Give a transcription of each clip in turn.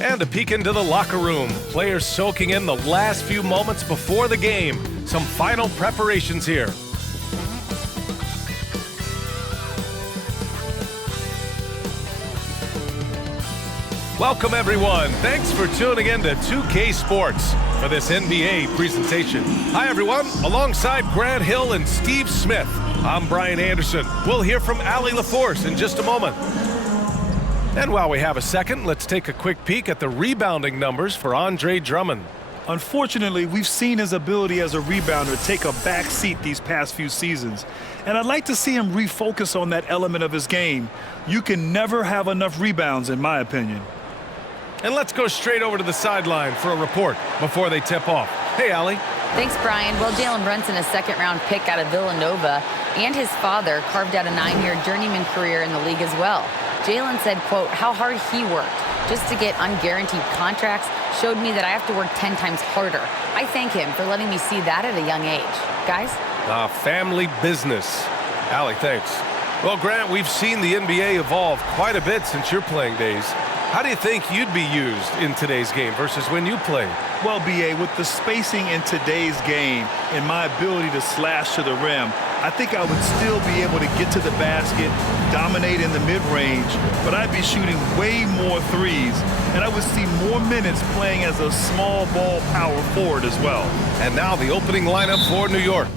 And a peek into the locker room. Players soaking in the last few moments before the game. Some final preparations here. Welcome, everyone. Thanks for tuning in to 2K Sports for this NBA presentation. Hi, everyone. Alongside Grant Hill and Steve Smith, I'm Brian Anderson. We'll hear from Allie LaForce in just a moment. And while we have a second, let's take a quick peek at the rebounding numbers for Andre Drummond. Unfortunately, we've seen his ability as a rebounder take a back seat these past few seasons. And I'd like to see him refocus on that element of his game. You can never have enough rebounds, in my opinion. And let's go straight over to the sideline for a report before they tip off. Hey, Allie. Thanks, Brian. Well, Jalen Brunson, a second-round pick out of Villanova, and his father carved out a 9-year journeyman career in the league as well. Jalen said, quote, how hard he worked just to get unguaranteed contracts showed me that I have to work 10 times harder. I thank him for letting me see that at a young age. Guys? Family business. Allie, thanks. Well, Grant, we've seen the NBA evolve quite a bit since your playing days. How do you think you'd be used in today's game versus when you played? Well, B.A., with the spacing in today's game and my ability to slash to the rim, I think I would still be able to get to the basket, dominate in the mid-range, but I'd be shooting way more threes, and I would see more minutes playing as a small ball power forward as well. And now the opening lineup for New York.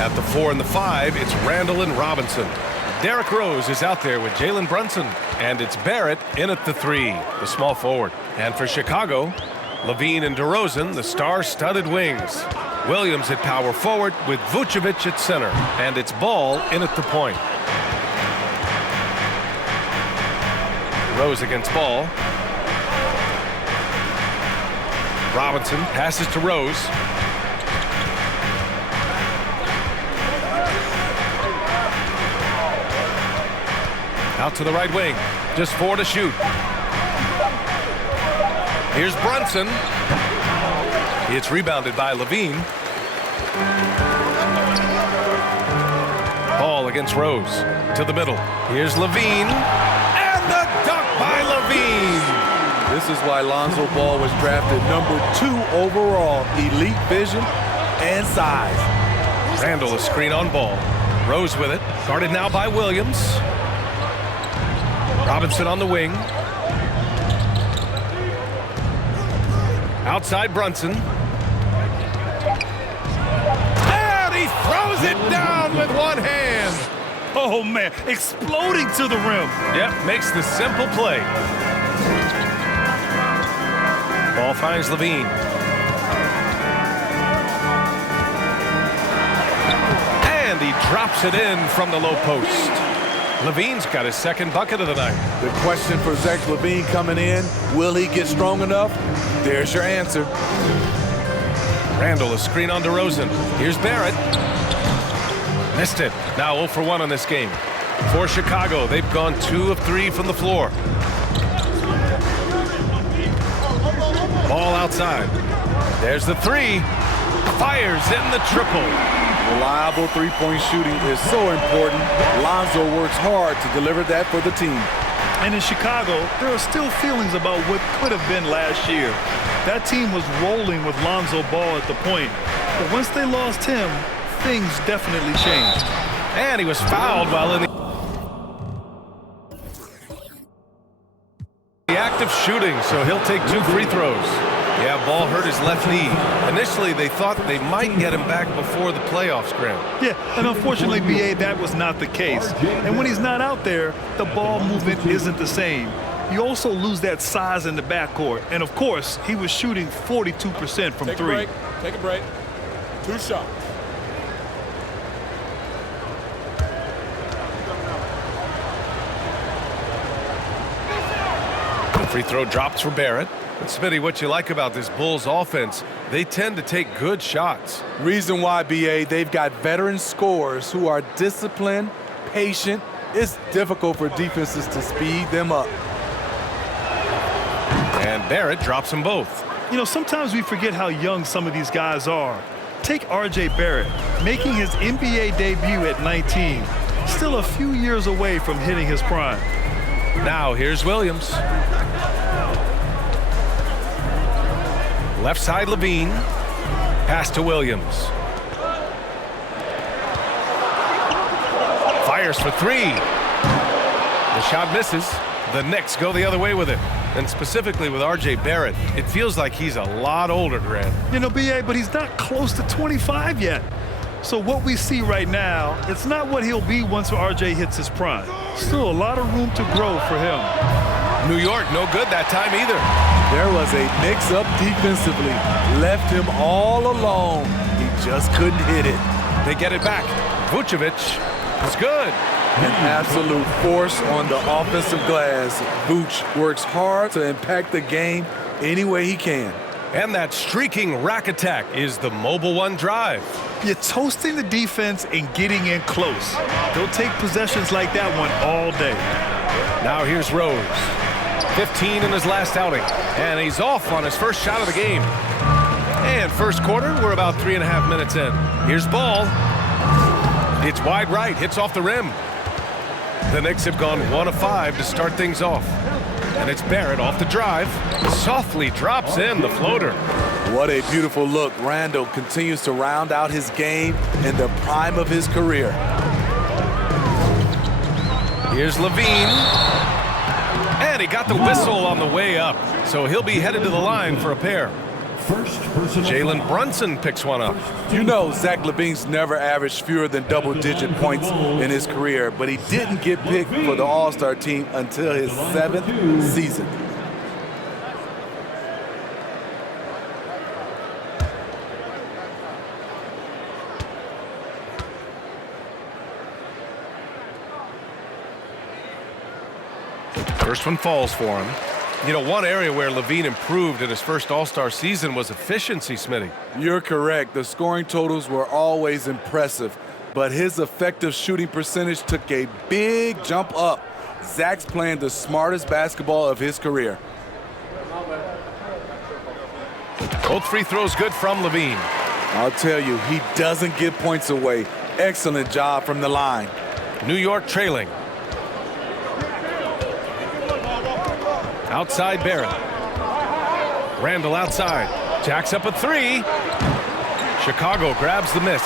At the 4 and the 5, it's Randall and Robinson. Derrick Rose is out there with Jalen Brunson. And it's Barrett in at the 3, the small forward. And for Chicago, Levine and DeRozan, the star-studded wings. Williams at power forward with Vucevic at center. And it's Ball in at the point. Rose against Ball. Robinson passes to Rose. Out to the right wing. Just 4 to shoot. Here's Brunson. It's rebounded by Levine. Ball against Rose. To the middle. Here's Levine. And the dunk by Levine. This is why Lonzo Ball was drafted #2 overall. Elite vision and size. Randall a screen on Ball. Rose with it. Guarded now by Williams. Robinson on the wing. Outside Brunson. And he throws it down with one hand. Oh, man, exploding to the rim. Yep, makes the simple play. Ball finds Levine. And he drops it in from the low post. Levine's got his second bucket of the night. The question for Zach LaVine coming in, will he get strong enough? There's your answer. Randall a screen on DeRozan. Here's Barrett. Missed it. Now 0 for 1 on this game. For Chicago, they've gone 2 of 3 from the floor. Ball outside. There's the 3. Fires in the triple. Reliable three-point shooting is so important. Lonzo works hard to deliver that for the team. And in Chicago, there are still feelings about what could have been last year. That team was rolling with Lonzo Ball at the point. But once they lost him, things definitely changed. And he was fouled while in the act of shooting, so he'll take 2 free throws. Yeah, Ball hurt his left knee. Initially, they thought they might get him back before the playoffs, Graham. Yeah, and unfortunately, BA, that was not the case. And when he's not out there, the ball movement isn't the same. You also lose that size in the backcourt. And, of course, he was shooting 42% from 3. Take a break. 2 shots. The free throw drops for Barrett. But Smitty, what you like about this Bulls offense, they tend to take good shots. Reason why, BA, they've got veteran scorers who are disciplined, patient. It's difficult for defenses to speed them up. And Barrett drops them both. You know, sometimes we forget how young some of these guys are. Take R.J. Barrett, making his NBA debut at 19. Still a few years away from hitting his prime. Now here's Williams. Left side Levine. Pass to Williams. Fires for 3. The shot misses. The Knicks go the other way with it. And specifically with R.J. Barrett, it feels like he's a lot older, Grant. You know, BA, but he's not close to 25 yet. So what we see right now, it's not what he'll be once R.J. hits his prime. Still a lot of room to grow for him. New York, no good that time either. There was a mix-up defensively. Left him all alone. He just couldn't hit it. They get it back. Vucevic is good. An absolute force on the offensive glass. Vooch works hard to impact the game any way he can. And that streaking rack attack is the mobile 1 drive. You're toasting the defense and getting in close. They'll take possessions like that one all day. Now here's Rose. 15 in his last outing. And he's off on his first shot of the game. And first quarter, we're about 3.5 minutes in. Here's Ball. It's wide right, hits off the rim. The Knicks have gone 1 of 5 to start things off. And it's Barrett off the drive. Softly drops in the floater. What a beautiful look. Randall continues to round out his game in the prime of his career. Here's Levine. And he got the whistle on the way up. So he'll be headed to the line for a pair. Jalen Brunson picks one up. You know, Zach LaVine's never averaged fewer than double-digit points in his career, but he didn't get picked for the All-Star team until his 7th season. First one falls for him. You know, one area where LaVine improved in his first All-Star season was efficiency, Smitty. You're correct. The scoring totals were always impressive, but his effective shooting percentage took a big jump up. Zach's playing the smartest basketball of his career. Both free throws good from LaVine. I'll tell you, he doesn't give points away. Excellent job from the line. New York trailing. Outside Barrett. Randall outside. Jacks up a three. Chicago grabs the miss.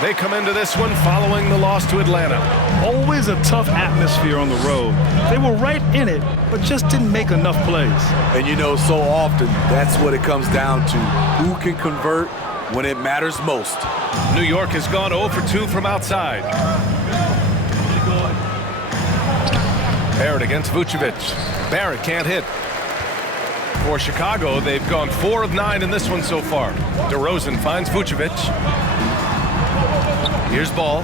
They come into this one following the loss to Atlanta. Always a tough atmosphere on the road. They were right in it, but just didn't make enough plays. And you know, so often, that's what it comes down to. Who can convert when it matters most? New York has gone 0 for 2 from outside. Barrett against Vucevic. Barrett can't hit. For Chicago, they've gone 4 of 9 in this one so far. DeRozan finds Vucevic. Here's Ball.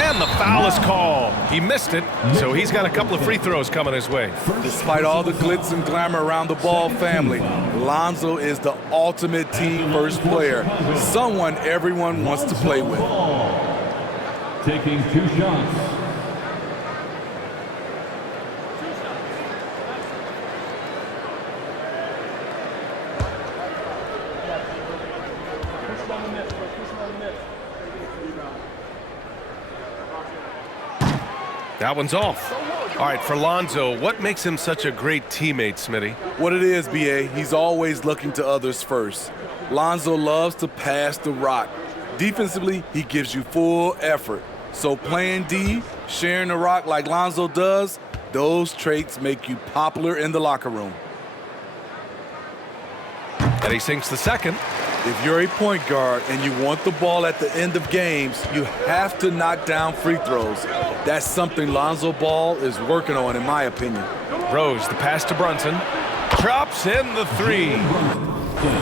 And the foul is called. He missed it, so he's got a couple of free throws coming his way. Despite all the glitz and glamour around the Ball family, Lonzo is the ultimate team-first player, someone everyone wants to play with. Taking 2 shots. That one's off. All right, for Lonzo, what makes him such a great teammate, Smitty? What it is, B.A., he's always looking to others first. Lonzo loves to pass the rock. Defensively, he gives you full effort. So playing D, sharing the rock like Lonzo does, those traits make you popular in the locker room. And he sinks the second. If you're a point guard and you want the ball at the end of games, you have to knock down free throws. That's something Lonzo Ball is working on, in my opinion. Rose, the pass to Brunson. Drops in the 3.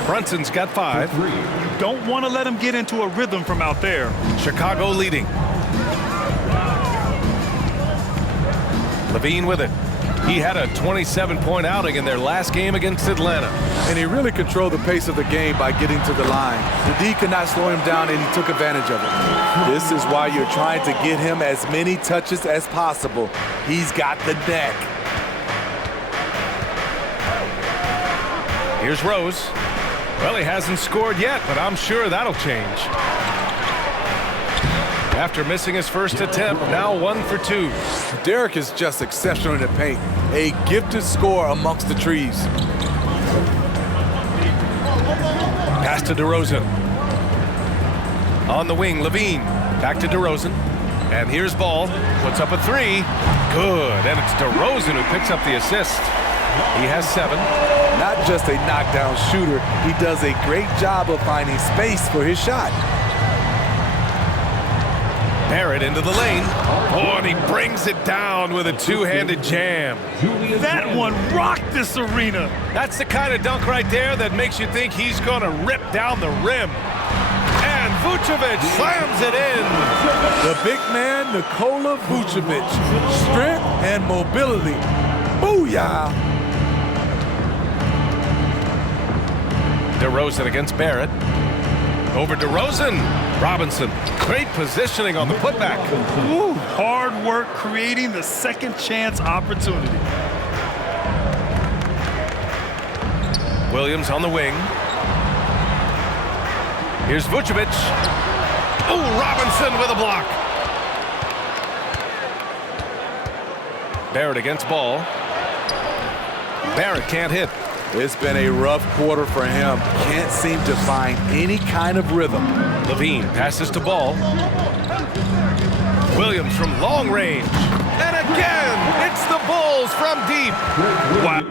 Brunson's got 5. You don't want to let him get into a rhythm from out there. Chicago leading. LaVine with it. He had a 27-point outing in their last game against Atlanta. And he really controlled the pace of the game by getting to the line. The D could not slow him down, and he took advantage of it. This is why you're trying to get him as many touches as possible. He's got the neck. Here's Rose. Well, he hasn't scored yet, but I'm sure that'll change. After missing his first attempt, now 1 for 2. Derek is just exceptional in the paint. A gifted scorer amongst the trees. Pass to DeRozan. On the wing, LaVine. Back to DeRozan. And here's Ball. Puts up a 3. Good. And it's DeRozan who picks up the assist. He has 7. Not just a knockdown shooter, he does a great job of finding space for his shot. Barrett into the lane. Oh, and he brings it down with a two-handed jam. That one rocked this arena. That's the kind of dunk right there that makes you think he's going to rip down the rim. And Vucevic slams it in. The big man, Nikola Vucevic. Strength and mobility. Booyah! DeRozan against Barrett. Over DeRozan. Robinson. Great positioning on the putback. Ooh, hard work creating the second chance opportunity. Williams on the wing. Here's Vucevic. Oh, Robinson with a block. Barrett against Ball. Barrett can't hit. It's been a rough quarter for him. Can't seem to find any kind of rhythm. LaVine passes to Ball. Williams from long range. And again, it's the Bulls from deep. Wow.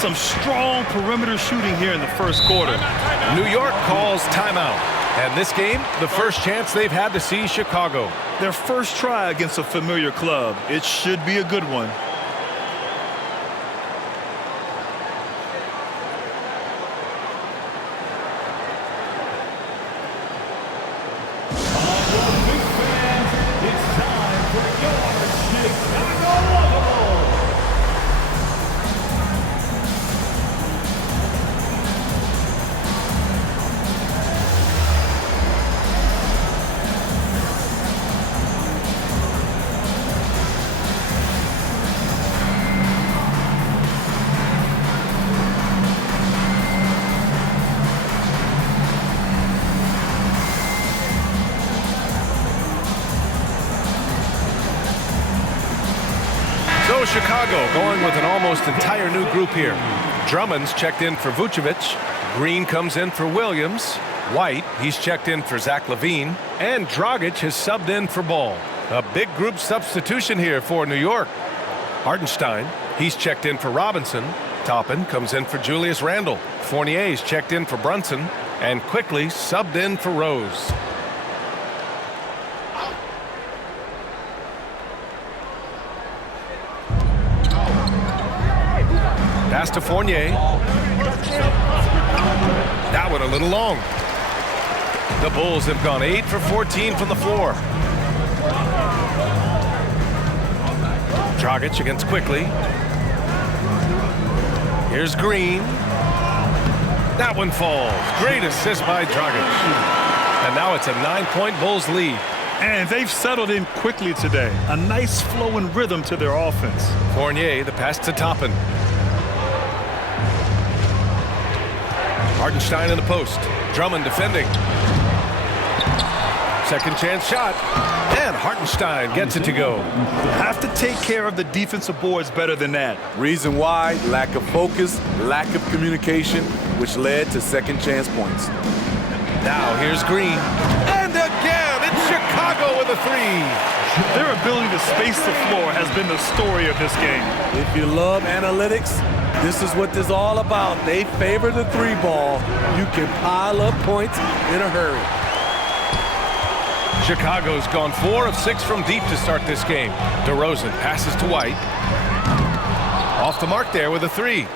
Some strong perimeter shooting here in the first quarter. New York calls timeout. And this game, the first chance they've had to see Chicago. Their first try against a familiar club. It should be a good one. So Chicago going with an almost entire new group here. Drummond's checked in for Vucevic. Green comes in for Williams. White, he's checked in for Zach LaVine. And Dragic has subbed in for Ball. A big group substitution here for New York. Hartenstein, he's checked in for Robinson. Toppin comes in for Julius Randle. Fournier's checked in for Brunson. And quickly subbed in for Rose. Pass to Fournier. That one a little long. The Bulls have gone 8 for 14 from the floor. Dragic against Quickly. Here's Green. That one falls. Great assist by Dragic. And now it's a 9-point Bulls lead. And they've settled in quickly today. A nice flow and rhythm to their offense. Fournier, the pass to Toppin. Hartenstein in the post. Drummond defending. Second chance shot. And Hartenstein gets it to go. Have to take care of the defensive boards better than that. Reason why: lack of focus, lack of communication, which led to second chance points. Now here's Green. And again, it's Chicago with a three. Their ability to space the floor has been the story of this game. If you love analytics, this is what this is all about. They favor the three ball. You can pile up points in a hurry. Chicago's gone 4 of 6 from deep to start this game. DeRozan passes to White. Off the mark there with a three.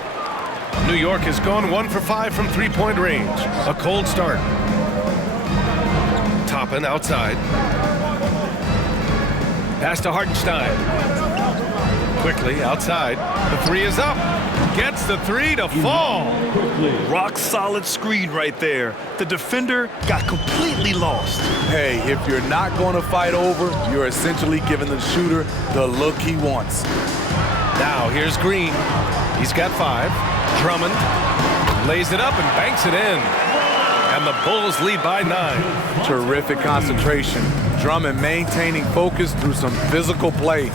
New York has gone 1 for 5 from three-point range. A cold start. Toppin outside. Pass to Hartenstein. Quickly outside. The three is up. Gets the three to fall. Rock solid screen right there. The defender got completely lost. Hey, if you're not going to fight over, you're essentially giving the shooter the look he wants. Now here's Green. He's got 5. Drummond lays it up and banks it in. And the Bulls lead by 9. Terrific concentration. Drummond maintaining focus through some physical play.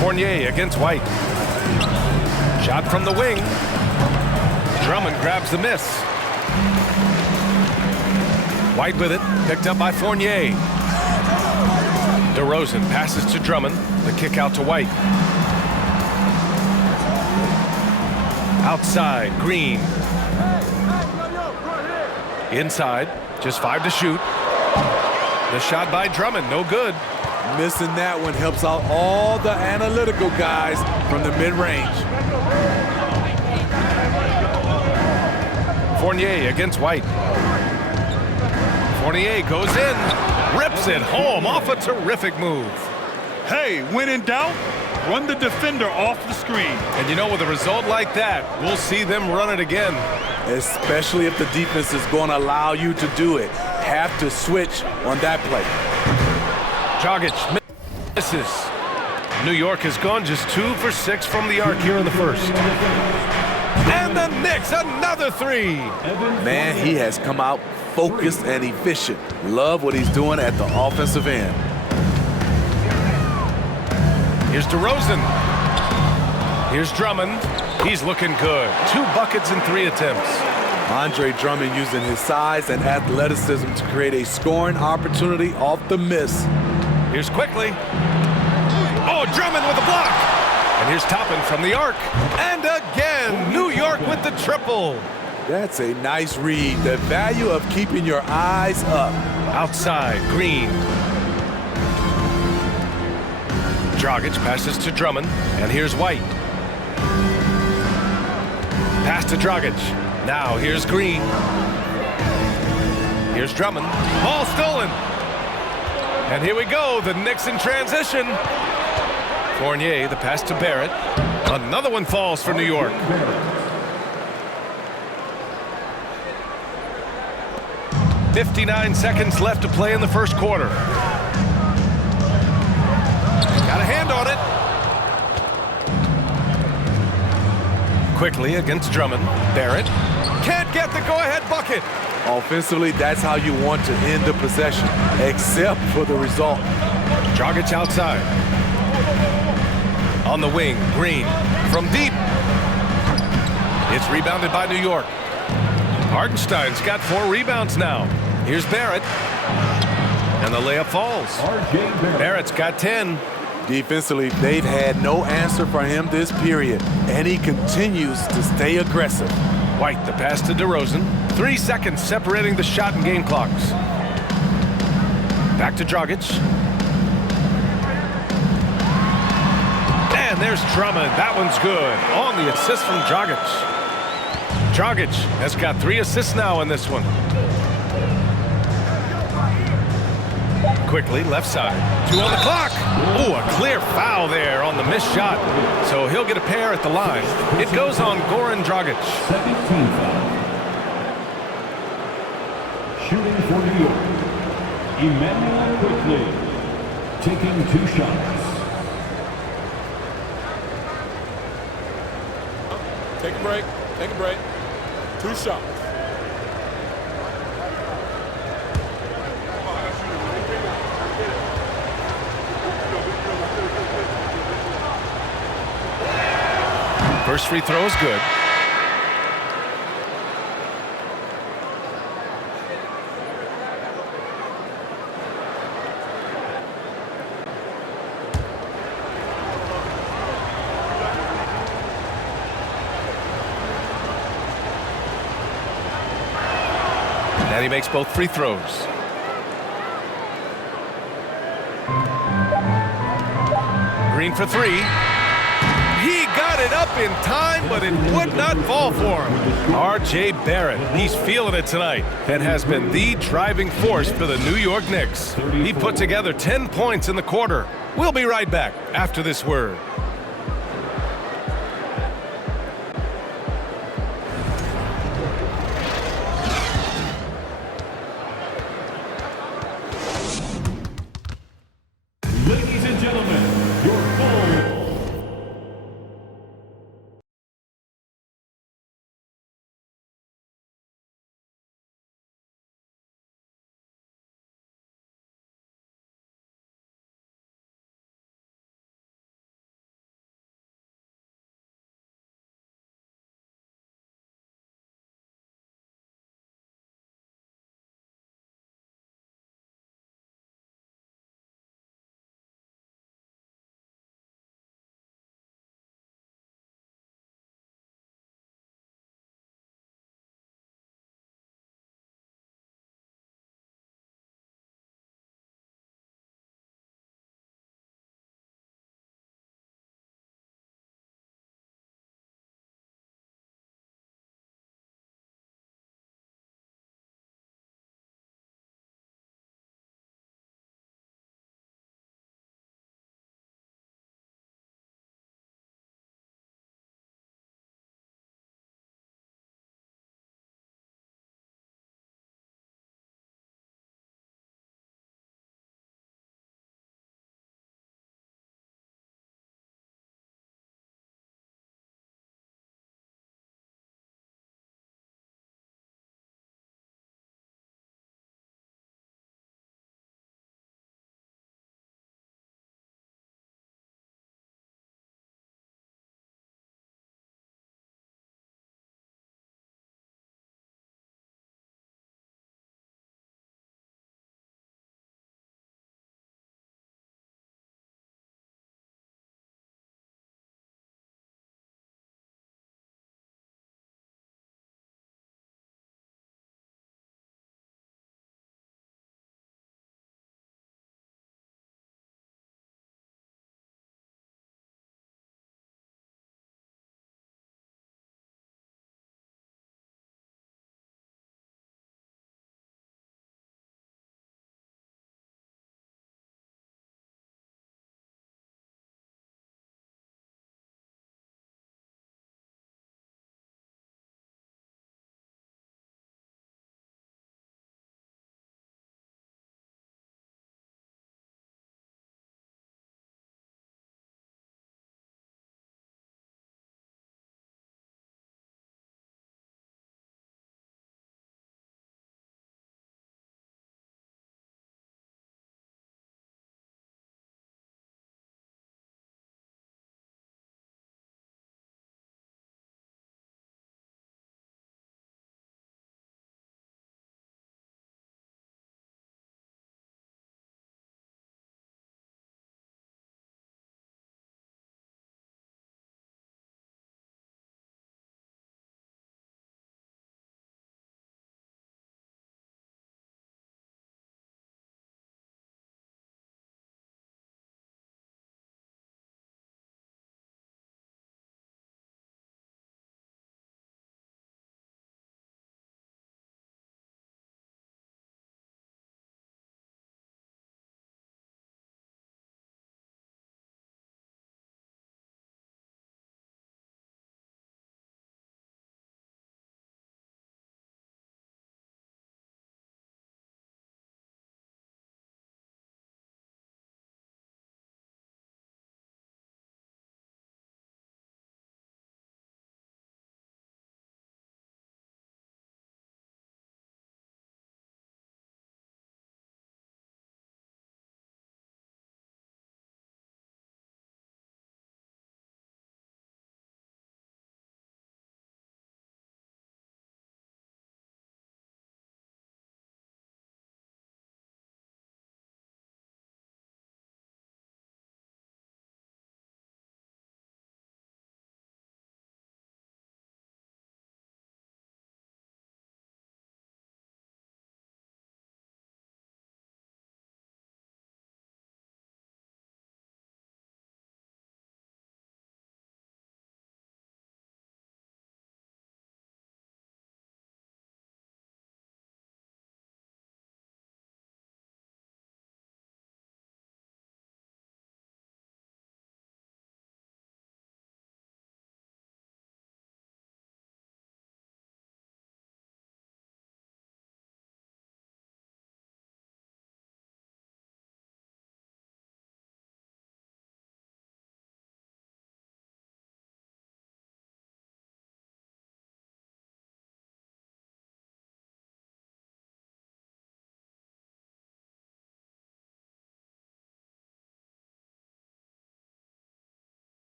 Fournier against White. Shot from the wing. Drummond grabs the miss. White with it, picked up by Fournier. DeRozan passes to Drummond. The kick out to White. Outside, Green. Inside, just 5 to shoot. The shot by Drummond, no good. Missing that one helps out all the analytical guys from the mid-range. Fournier against White. Fournier goes in, rips it home off a terrific move. Hey, when in doubt, run the defender off the screen. And you know, with a result like that, we'll see them run it again. Especially if the defense is going to allow you to do it. Have to switch on that play. Dragic misses. New York has gone just 2 for 6 from the arc here in the first. And the Knicks, another three. Man, he has come out focused and efficient. Love what he's doing at the offensive end. Here's DeRozan. Here's Drummond. He's looking good. 2 buckets in 3 attempts. Andre Drummond using his size and athleticism to create a scoring opportunity off the miss. Here's Quickly. Oh, Drummond with a block. And here's Toppin from the arc. And again, New York with the triple. That's a nice read. The value of keeping your eyes up. Outside, Green. Dragic passes to Drummond. And here's White. Pass to Dragic. Now here's Green. Here's Drummond. Ball stolen. And here we go, the Knicks in transition. Fournier, the pass to Barrett. Another one falls for New York. "59 seconds left to play in the first quarter. Got a hand on it. Quickly against Drummond. Barrett can't get the go-ahead bucket. Offensively, that's how you want to end the possession, except for the result. Dragic outside. On the wing, Green from deep. It's rebounded by New York. Hartenstein's got 4 rebounds now. Here's Barrett. And the layup falls. Barrett's got 10. Defensively, they've had no answer for him this period, and he continues to stay aggressive. White, the pass to DeRozan. 3 seconds separating the shot and game clocks. Back to Dragic. And there's Drummond. That one's good. On the assist from Dragic. Dragic has got 3 assists now in this one. Quickly, left side. 2 on the clock. Ooh, a clear foul there on the missed shot. So he'll get a pair at the line. It goes on Goran Dragic. Second team foul. Shooting for New York, Emmanuel Quickly, taking 2 shots. Take a break. Take a break. 2 shots. First free throw is good. And he makes both free throws. Green for 3. He got it up in time, but it would not fall for him. R.J. Barrett, he's feeling it tonight and has been the driving force for the New York Knicks. He put together 10 points in the quarter. We'll be right back after this word.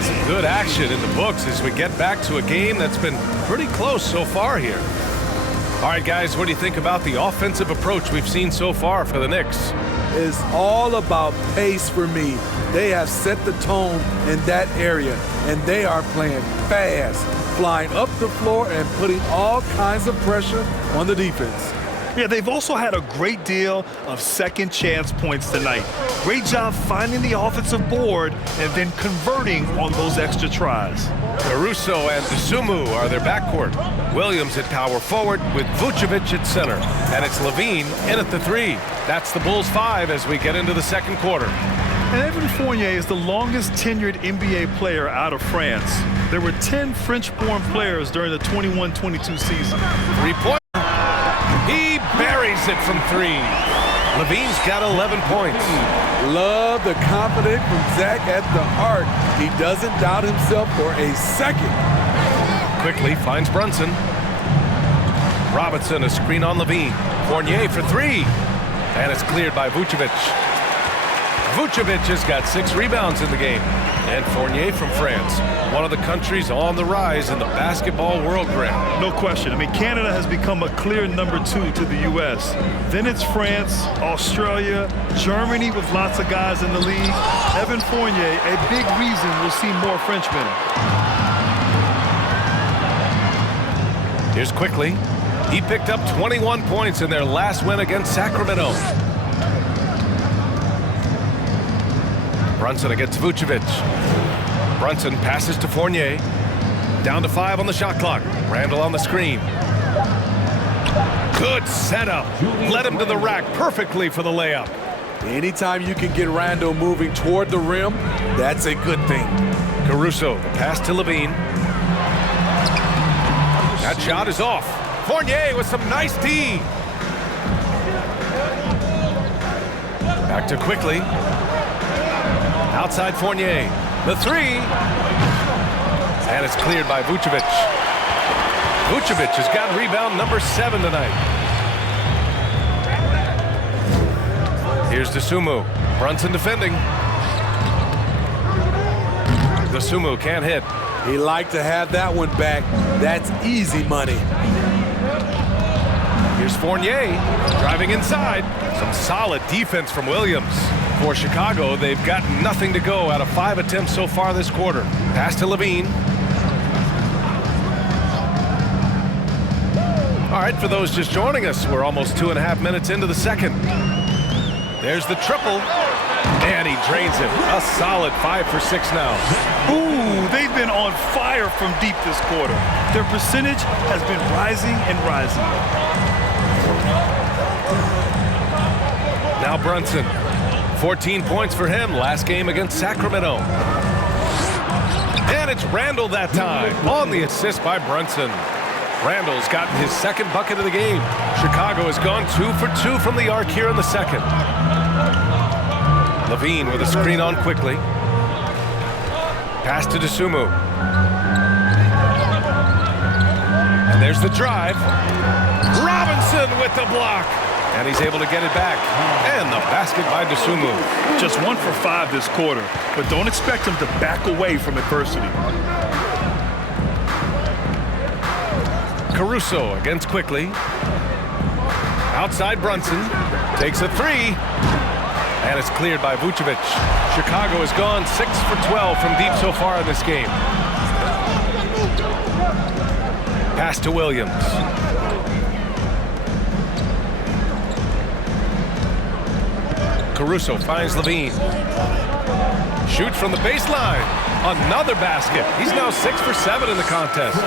And some good action in the books as we get back to a game that's been pretty close so far here. All right, guys, what do you think about the offensive approach we've seen so far for the Knicks? It's all about pace for me. They have set the tone in that area, and they are playing fast, flying up the floor and putting all kinds of pressure on the defense. Yeah, they've also had a great deal of second chance points tonight. Great job finding the offensive board and then converting on those extra tries. Caruso and Dosunmu are their backcourt. Williams at power forward with Vucevic at center. And it's Levine in at the 3. That's the Bulls 5 as we get into the second quarter. And Evan Fournier is the longest tenured NBA player out of France. There were 10 French-born players during the 21-22 season. 3-point. He buries it from 3. Levine's got 11 points. Love the confidence from Zach at the arc. He doesn't doubt himself for a second. Quickly finds Brunson. Robinson, a screen on Levine. Fournier for 3. And it's cleared by Vucevic. Vucevic has got 6 rebounds in the game. And Fournier from France, one of the countries on the rise in the basketball world, Grant. No question. I mean, Canada has become a clear number 2 to the U.S. Then it's France, Australia, Germany with lots of guys in the league. Evan Fournier, a big reason we'll see more Frenchmen. Here's Quickly. He picked up 21 points in their last win against Sacramento. Brunson against Vucevic. Brunson passes to Fournier. Down to 5 on the shot clock. Randall on the screen. Good setup. Led him to the rack perfectly for the layup. Anytime you can get Randall moving toward the rim, that's a good thing. Caruso, the pass to Levine. That shot is off. Fournier with some nice D. Back to Quickly. Outside Fournier. The 3. And it's cleared by Vucevic. Vucevic has got rebound number 7 tonight. Here's Dosunmu. Brunson defending. Dosunmu can't hit. He liked to have that one back. That's easy money. Here's Fournier driving inside. Some solid defense from Williams. For Chicago, they've got nothing to go out of 5 attempts so far this quarter. Pass to Levine. All right, for those just joining us, we're almost 2.5 minutes into the second. There's the triple, and he drains it. A solid 5 for 6 now. Ooh, they've been on fire from deep this quarter. Their percentage has been rising and rising. Now Brunson. 14 points for him last game against Sacramento. And it's Randall that time on the assist by Brunson. Randall's gotten his second bucket of the game. Chicago has gone 2 for 2 from the arc here in the second. Levine with a screen on Quickly. Pass to Dosunmu. And there's the drive. Robinson with the block. And he's able to get it back. And the basket by Dosunmu. Just 1 for 5 this quarter, but don't expect him to back away from adversity. Caruso against Quickly. Outside Brunson. Takes a 3. And it's cleared by Vucevic. Chicago has gone 6 for 12 from deep so far in this game. Pass to Williams. Caruso finds Levine. Shoots from the baseline. Another basket. He's now 6 for 7 in the contest.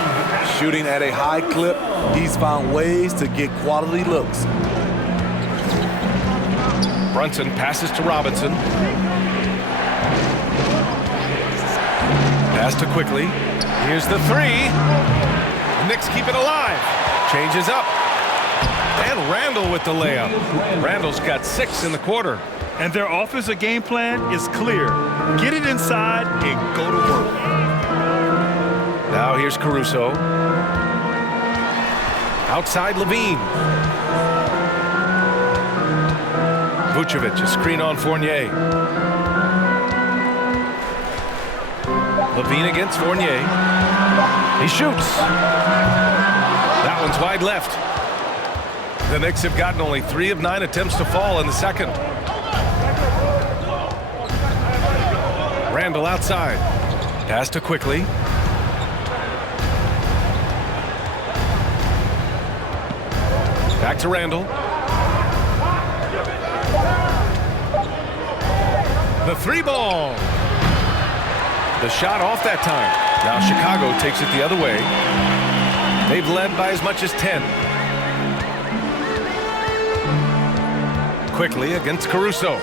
Shooting at a high clip, he's found ways to get quality looks. Brunson passes to Robinson. Pass to Quickly. Here's the 3. Knicks keep it alive. Changes up. And Randall with the layup. Randall's got 6 in the quarter. And their offensive game plan is clear. Get it inside and go to work. Now here's Caruso. Outside Levine. Vucevic, a screen on Fournier. Levine against Fournier. He shoots. That one's wide left. The Knicks have gotten only 3 of 9 attempts to fall in the second. Randall outside. Pass to Quickly. Back to Randall. The 3-ball. The shot off that time. Now Chicago takes it the other way. They've led by as much as 10. Quickly against Caruso.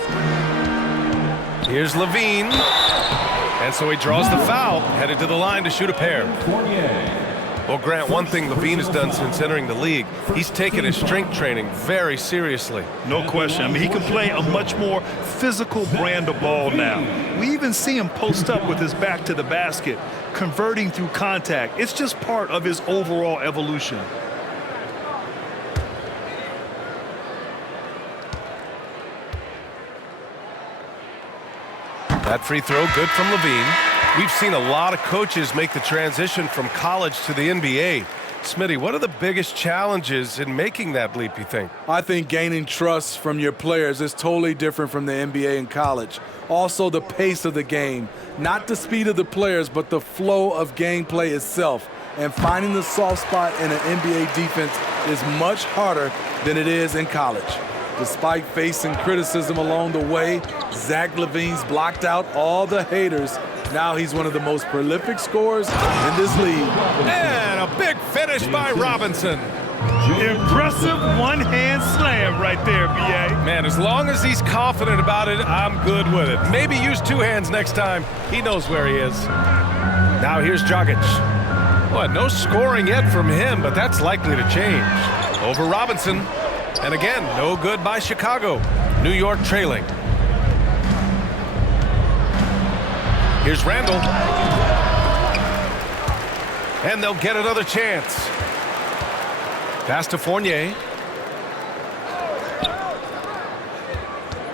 Here's Levine. And so he draws the foul, headed to the line to shoot a pair. Well, Grant, one thing Levine has done since entering the league, he's taken his strength training very seriously. No question. I mean, he can play a much more physical brand of ball now. We even see him post up with his back to the basket, converting through contact. It's just part of his overall evolution. That free throw good from Levine. We've seen a lot of coaches make the transition from college to the NBA. Smitty, what are the biggest challenges in making that leap, you think? I think gaining trust from your players is totally different from the NBA and college. Also, the pace of the game. Not the speed of the players, but the flow of gameplay itself. And finding the soft spot in an NBA defense is much harder than it is in college. Despite facing criticism along the way, Zach LaVine's blocked out all the haters. Now he's one of the most prolific scorers in this league. And a big finish by Robinson. Impressive one-hand slam right there, B.A. Man, as long as he's confident about it, I'm good with it. Maybe use 2 hands next time. He knows where he is. Now here's Dragic. Well, no scoring yet from him, but that's likely to change. Over Robinson. And again, no good by Chicago. New York trailing. Here's Randall. And they'll get another chance. Pass to Fournier.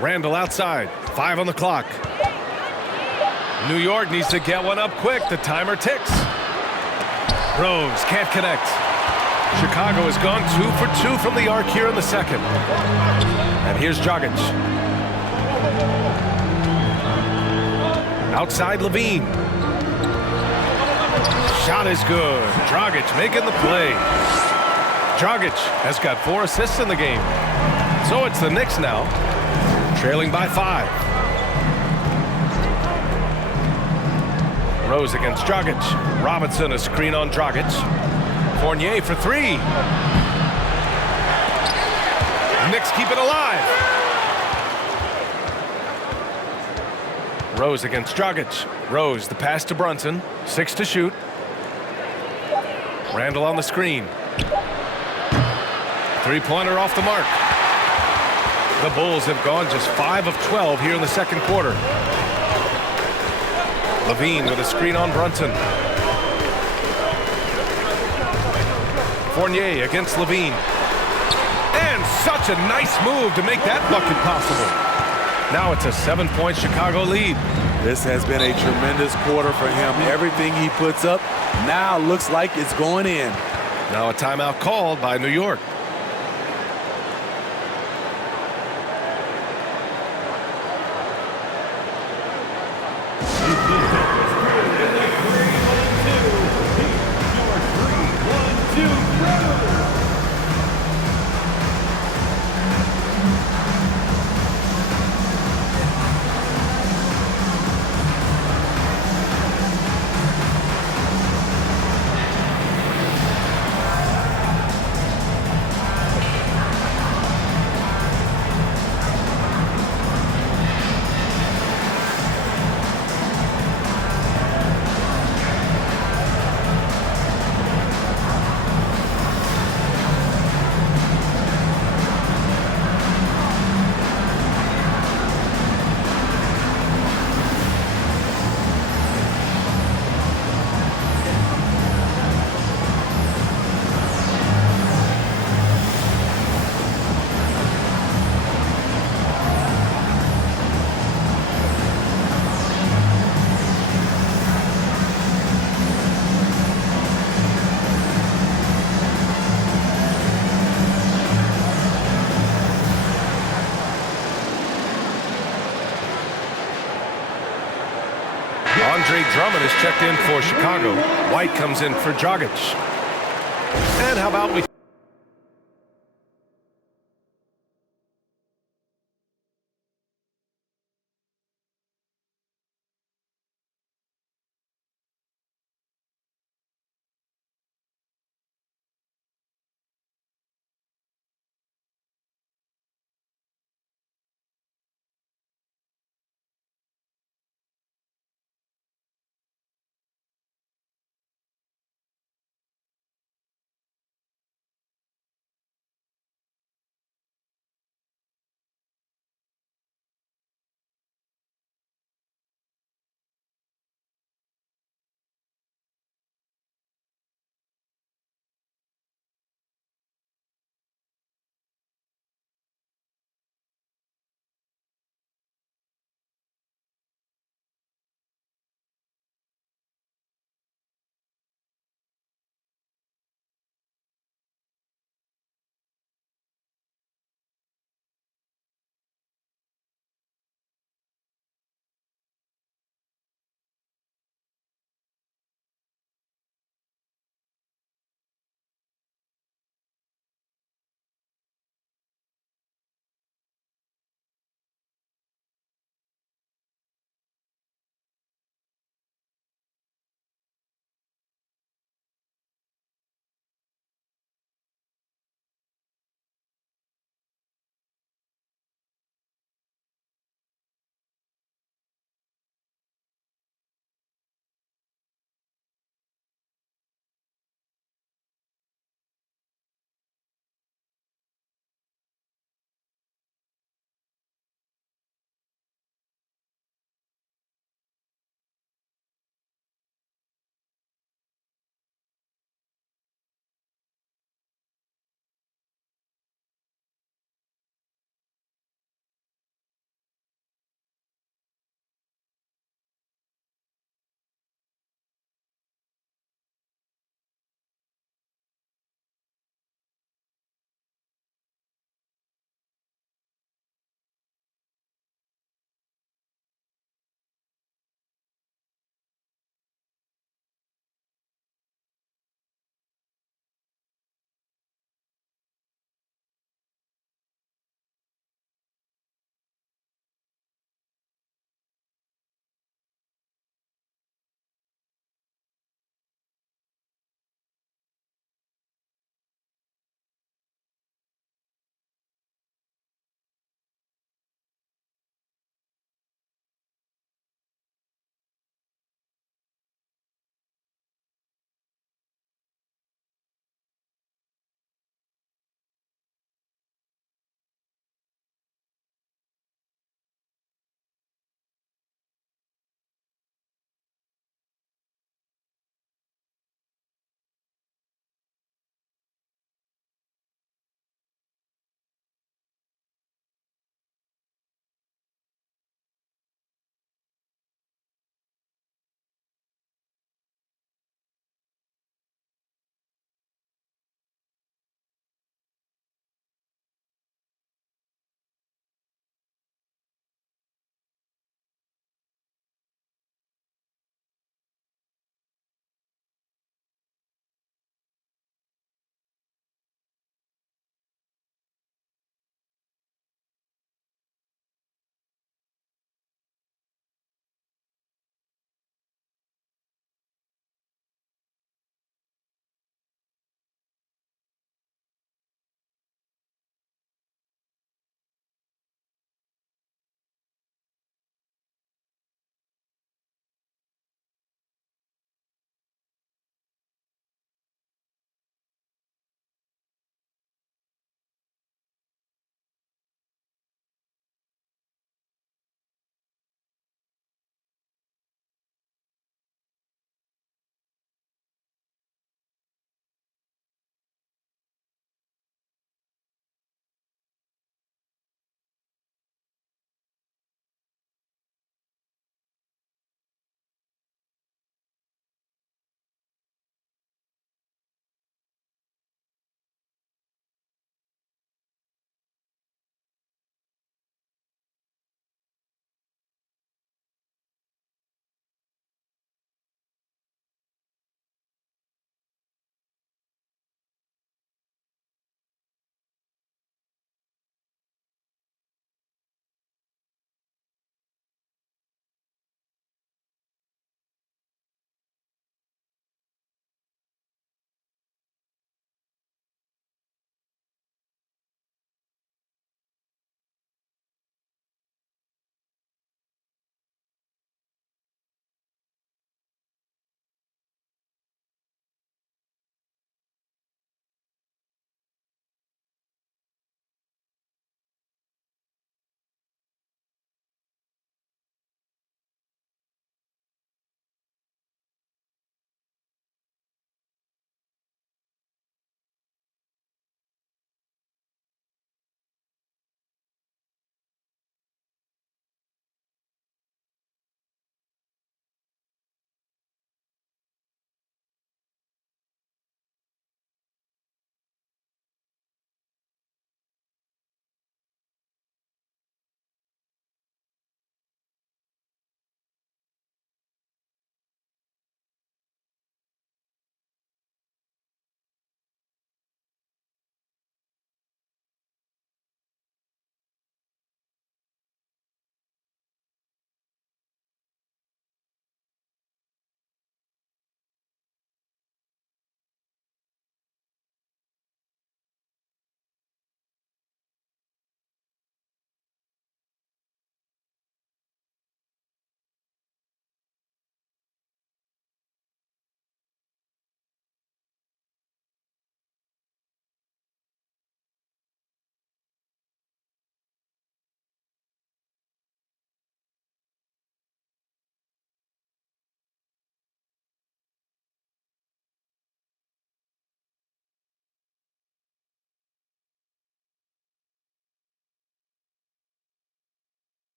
Randall outside. 5 on the clock. New York needs to get one up quick. The timer ticks. Rose can't connect. Chicago has gone 2 for 2 from the arc here in the second. And here's Dragic. Outside Levine. Shot is good. Dragic making the play. Dragic has got 4 assists in the game. So it's the Knicks now, trailing by 5. Rose against Dragic. Robinson a screen on Dragic. Fournier for 3. Knicks keep it alive. Rose against Dragic. Rose, the pass to Brunson. 6 to shoot. Randall on the screen. 3-pointer off the mark. The Bulls have gone just 5 of 12 here in the second quarter. Levine with a screen on Brunson. Fournier against Levine. And such a nice move to make that bucket possible. Now it's a 7-point Chicago lead. This has been a tremendous quarter for him. Everything he puts up now looks like it's going in. Now a timeout called by New York. Andre Drummond is checked in for Chicago. White comes in for Dragic. And how about we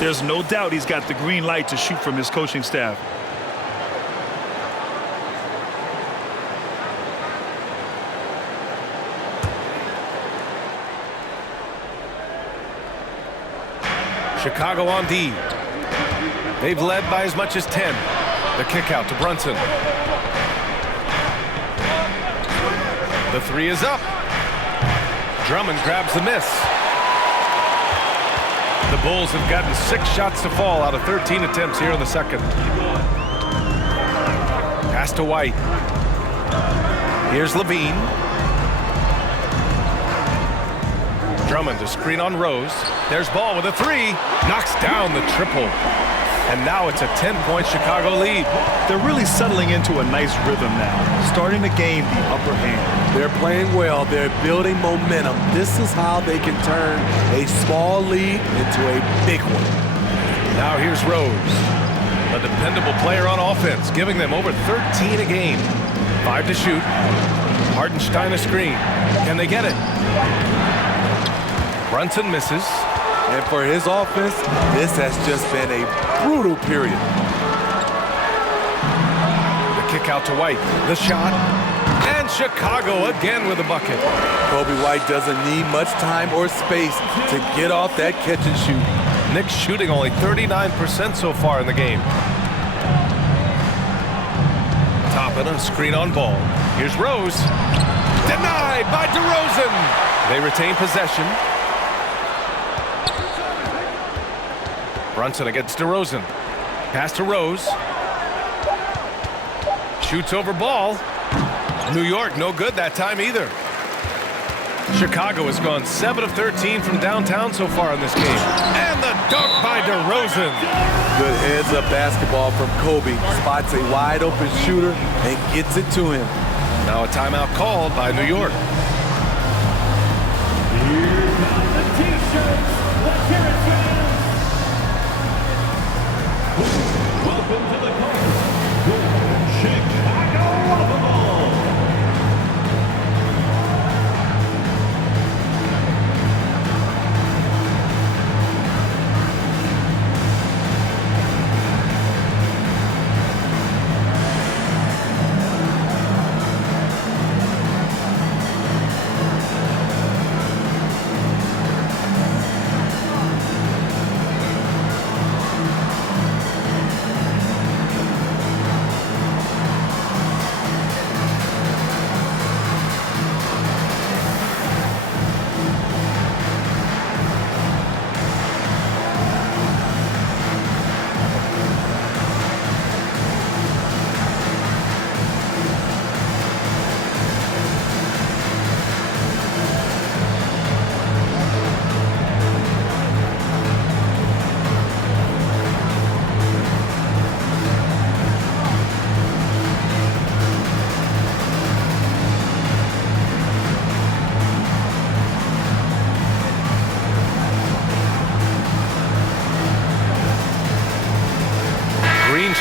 There's no doubt he's got the green light to shoot from his coaching staff. Chicago on D. They've led by as much as 10. The kick out to Brunson. The three is up. Drummond grabs the miss. The Bulls have gotten 6 shots to fall out of 13 attempts here in the second. Pass to White. Here's Levine. Drummond to screen on Rose. There's Ball with a three. Knocks down the triple. And now it's a 10-point Chicago lead. They're really settling into a nice rhythm now, starting to gain the upper hand. They're playing well. They're building momentum. This is how they can turn a small lead into a big one. Now here's Rose, a dependable player on offense, giving them over 13 a game. 5 to shoot. Hartenstein a screen. Can they get it? Brunson misses. And for his offense, this has just been a brutal period. The kick out to White. The shot. And Chicago again with a bucket. Kobe White doesn't need much time or space to get off that catch and shoot. Knicks shooting only 39% so far in the game. Toppin, a screen on Ball. Here's Rose. Denied by DeRozan. They retain possession. Brunson against DeRozan. Pass to Rose. Shoots over Ball. New York no good that time either. Chicago has gone 7 of 13 from downtown so far in this game. And the dunk by DeRozan. Good heads-up basketball from Kobe. Spots a wide-open shooter and gets it to him. Now a timeout called by New York. Here come the T-shirts. Let's hear it, fans. Welcome to the court. Chicago of the ball.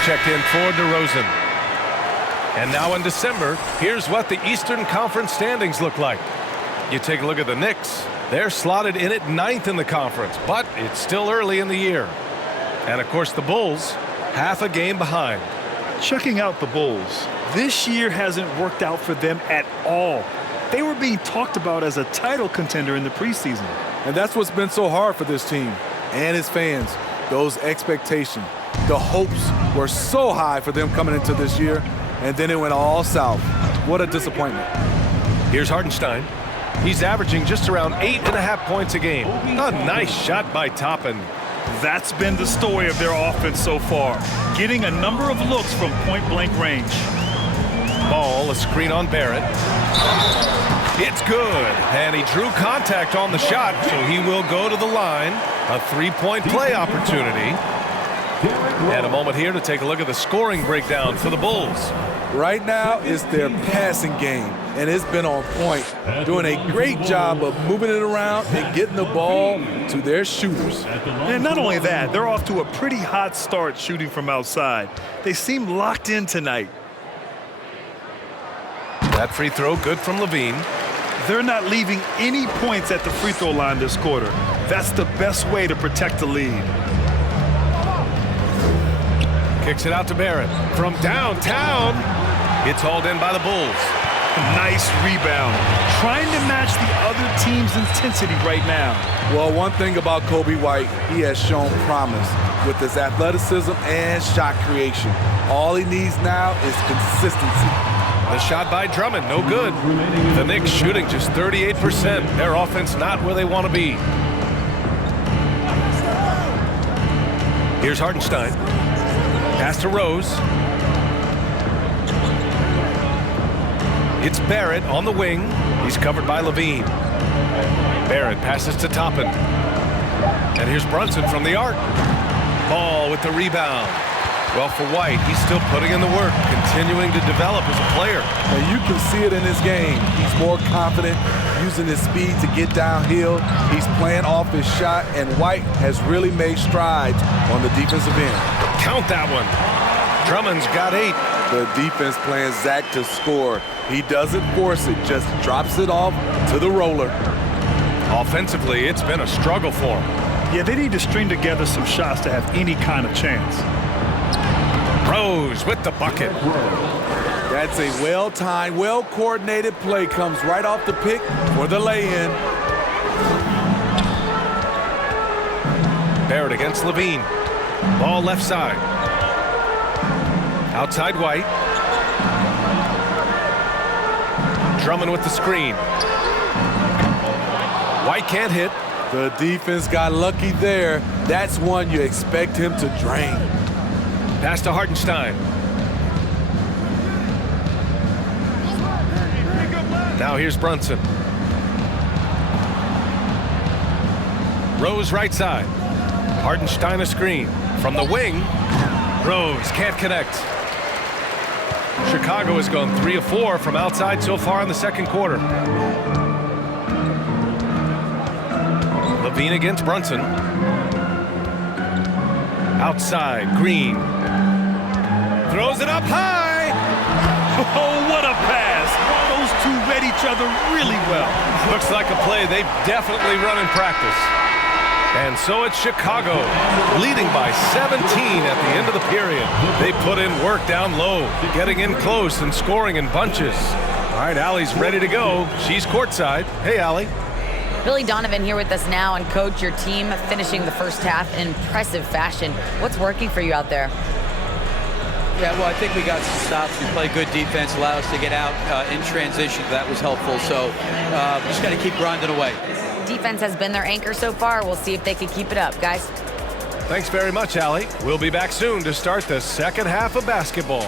Checked in for DeRozan. And now in December, here's what the Eastern Conference standings look like. You take a look at the Knicks. They're slotted in at 9th in the conference, but it's still early in the year. And of course the Bulls, half a game behind. Checking out the Bulls. This year hasn't worked out for them at all. They were being talked about as a title contender in the preseason. And that's what's been so hard for this team and its fans. Those expectations. The hopes were so high for them coming into this year, and then it went all south. What a disappointment. Here's Hartenstein. He's averaging just around 8.5 points a game. A nice shot by Toppin. That's been the story of their offense so far, getting a number of looks from point-blank range. Ball, a screen on Barrett. It's good, and he drew contact on the shot, so he will go to the line. A 3-point play opportunity. And a moment here to take a look at the scoring breakdown for the Bulls. Right now is their passing game, and it's been on point. Doing a great job of moving it around and getting the ball to their shooters. And not only that, they're off to a pretty hot start shooting from outside. They seem locked in tonight. That free throw good from Levine. They're not leaving any points at the free throw line this quarter. That's the best way to protect the lead. Kicks it out to Barrett. From downtown, it's hauled in by the Bulls. Nice rebound. Trying to match the other team's intensity right now. Well, one thing about Kobe White, he has shown promise with his athleticism and shot creation. All he needs now is consistency. The shot by Drummond, no good. The Knicks shooting just 38%. Their offense not where they want to be. Here's Hartenstein. Pass to Rose. It's Barrett on the wing. He's covered by Levine. Barrett passes to Toppin. And here's Brunson from the arc. Ball with the rebound. Well, for White, he's still putting in the work, continuing to develop as a player. And you can see it in his game. He's more confident, using his speed to get downhill. He's playing off his shot, and White has really made strides on the defensive end. Count that one. Drummond's got 8. The defense playing Zach to score. He doesn't force it, just drops it off to the roller. Offensively, it's been a struggle for him. Yeah, they need to string together some shots to have any kind of chance. Rose with the bucket. That's a well-timed, well-coordinated play. Comes right off the pick for the lay-in. Barrett against Levine. Ball left side. Outside White. Drummond with the screen. White can't hit. The defense got lucky there. That's one you expect him to drain. Pass to Hartenstein. Now here's Brunson. Rose right side. Hartenstein a screen. From the wing, Rose can't connect. Chicago has gone 3 of 4 from outside so far in the second quarter. Levine against Brunson. Outside, Green. Throws it up high. Oh, what a pass. Those two read each other really well. Looks like a play they've definitely run in practice. And so it's Chicago, leading by 17 at the end of the period. They put in work down low, getting in close and scoring in bunches. All right, Allie's ready to go. She's courtside. Hey, Allie. Billy Donovan here with us now, and Coach, your team finishing the first half in impressive fashion. What's working for you out there? Yeah, well, I think we got some stops. We played good defense, allowed us to get out in transition. That was helpful. So just got to keep grinding away. Defense has been their anchor so far. We'll see if they can keep it up, guys. Thanks very much, Allie. We'll be back soon to start the second half of basketball.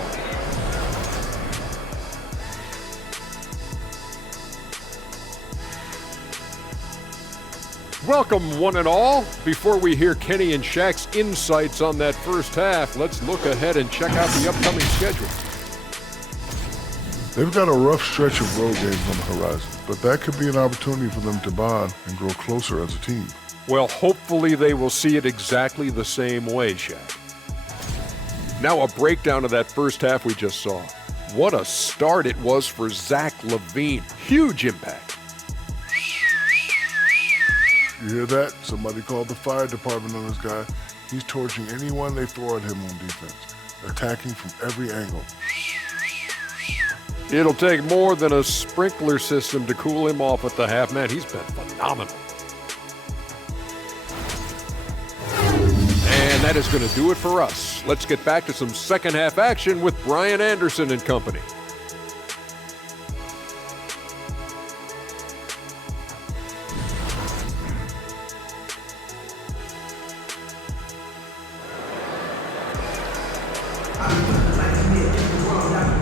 Welcome, one and all. Before we hear Kenny and Shaq's insights on that first half, let's look ahead and check out the upcoming schedule. They've got a rough stretch of road games on the horizon, but that could be an opportunity for them to bond and grow closer as a team. Well, hopefully they will see it exactly the same way, Shaq. Now a breakdown of that first half we just saw. What a start it was for Zach LaVine. Huge impact. You hear that? Somebody called the fire department on this guy. He's torching anyone they throw at him on defense, attacking from every angle. It'll take more than a sprinkler system to cool him off at the half. Man, he's been phenomenal. And that is going to do it for us. Let's get back to some second half action with Brian Anderson and company.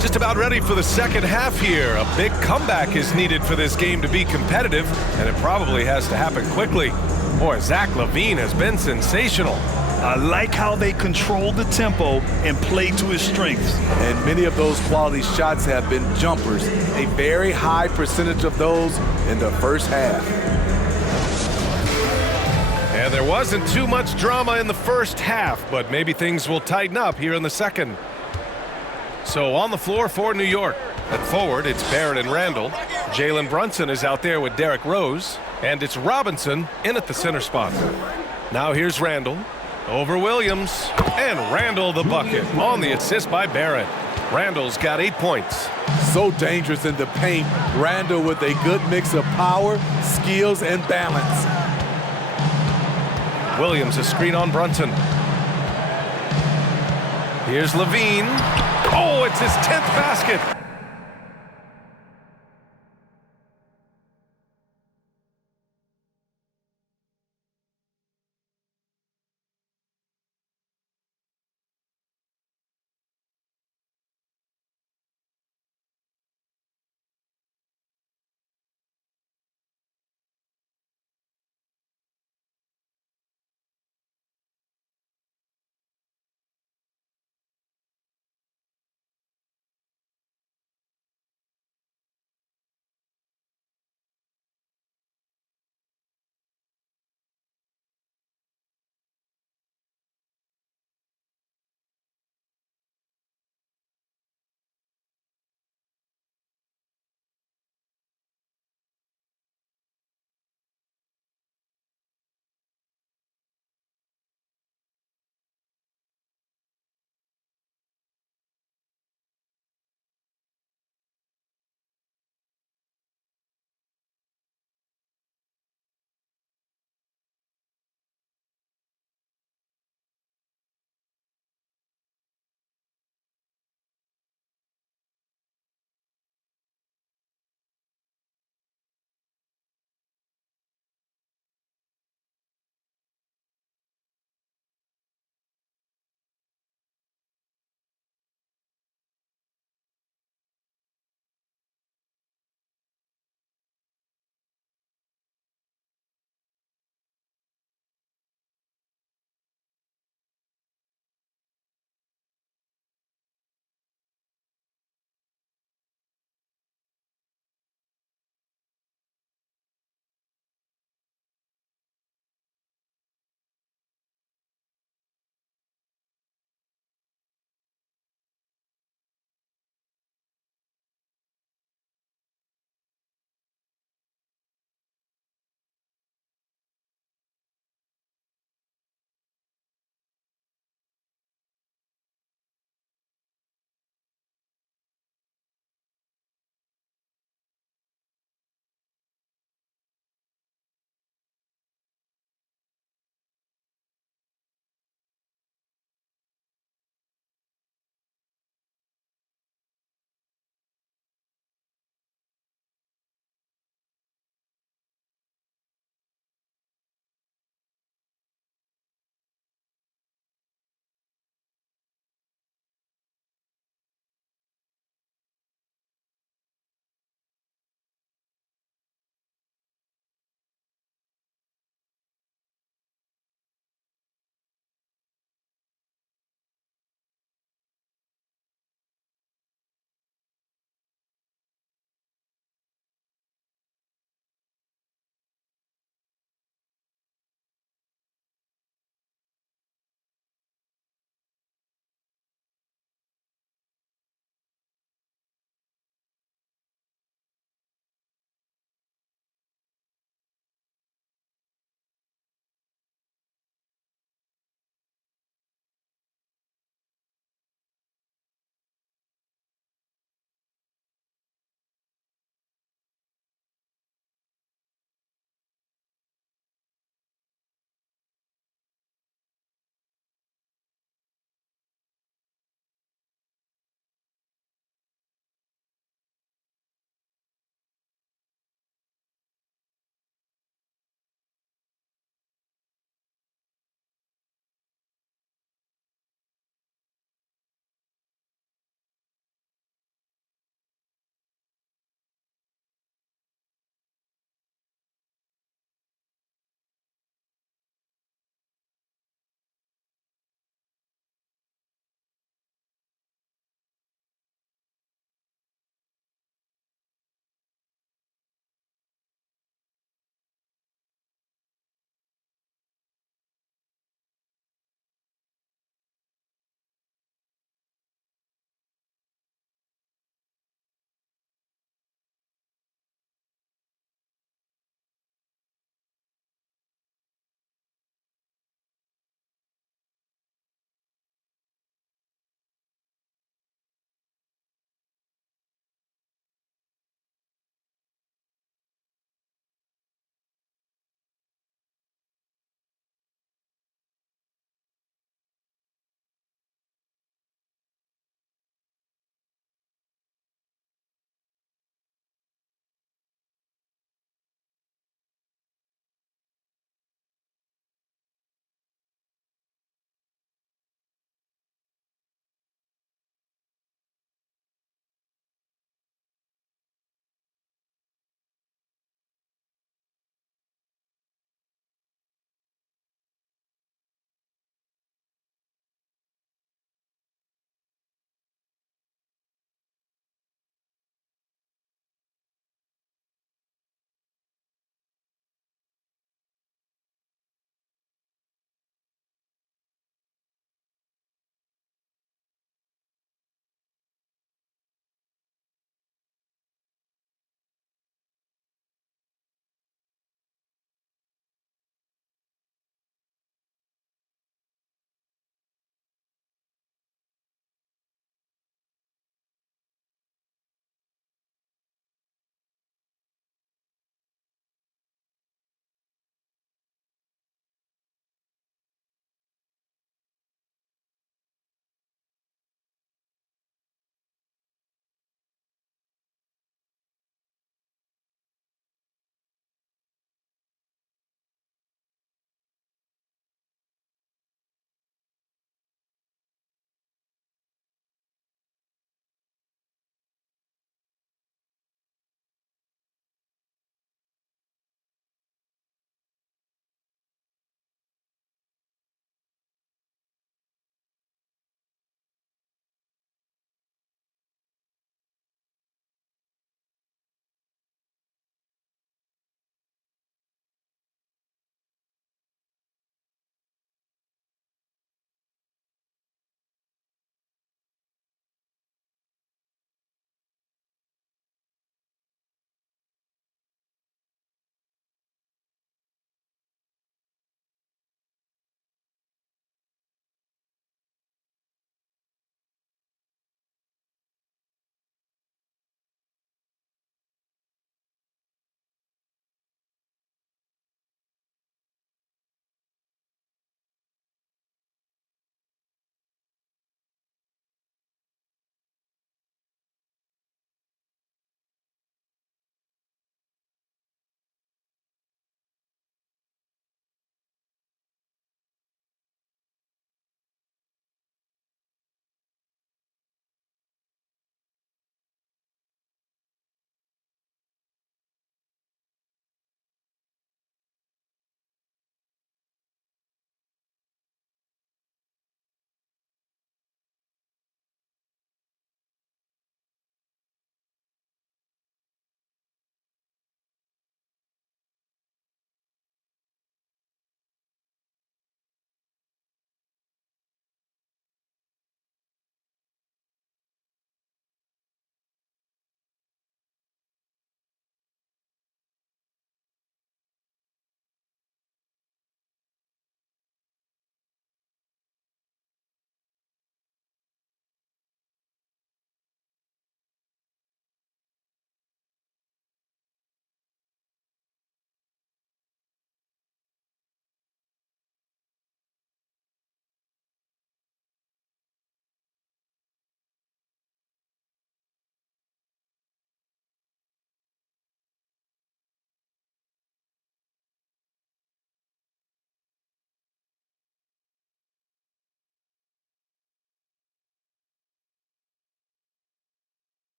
Just about ready for the second half here. A big comeback is needed for this game to be competitive, and it probably has to happen quickly. Boy, Zach LaVine has been sensational. I like how they control the tempo and play to his strengths. And many of those quality shots have been jumpers. A very high percentage of those in the first half. And there wasn't too much drama in the first half, but maybe things will tighten up here in the second. So on the floor for New York. At forward, it's Barrett and Randall. Jalen Brunson is out there with Derrick Rose. And it's Robinson in at the center spot. Now here's Randall. Over Williams. And Randall the bucket on the assist by Barrett. Randall's got 8 points. So dangerous in the paint. Randall with a good mix of power, skills, and balance. Williams a screen on Brunson. Here's Levine. Oh, it's his 10th basket.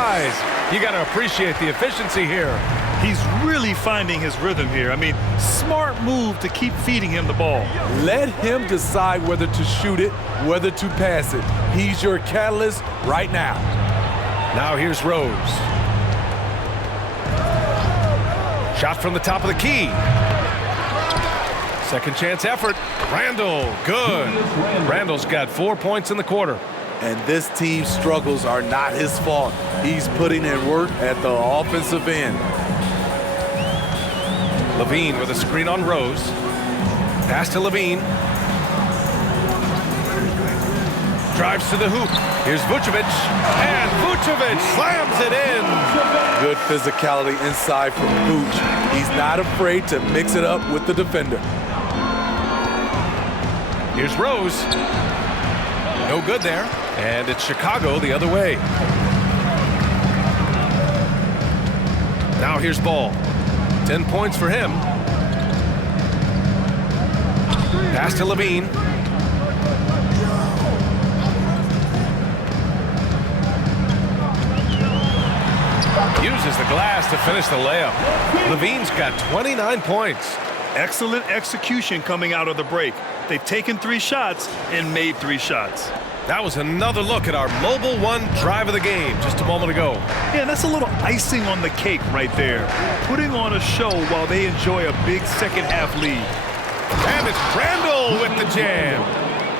size. You got to appreciate the efficiency here. He's really finding his rhythm here. I mean, smart move to keep feeding him the ball. Let him decide whether to shoot it, whether to pass it. He's your catalyst right now. Now here's Rose. Shot from the top of the key. Second chance effort. Randall, good. Randall's got 4 points in the quarter. And this team's struggles are not his fault. He's putting in work at the offensive end. Levine with a screen on Rose. Pass to Levine. Drives to the hoop. Here's Vucevic. And Vucevic slams it in. Good physicality inside from Vooch. He's not afraid to mix it up with the defender. Here's Rose. No good there. And it's Chicago the other way. Now here's Ball. 10 points for him. Pass to Levine. Uses the glass to finish the layup. Levine's got 29 points. Excellent execution coming out of the break. They've taken 3 shots and made 3 shots. That was another look at our Mobile One drive of the game just a moment ago. Yeah, that's a little icing on the cake right there. Putting on a show while they enjoy a big second half lead. And it's Randall with the jam.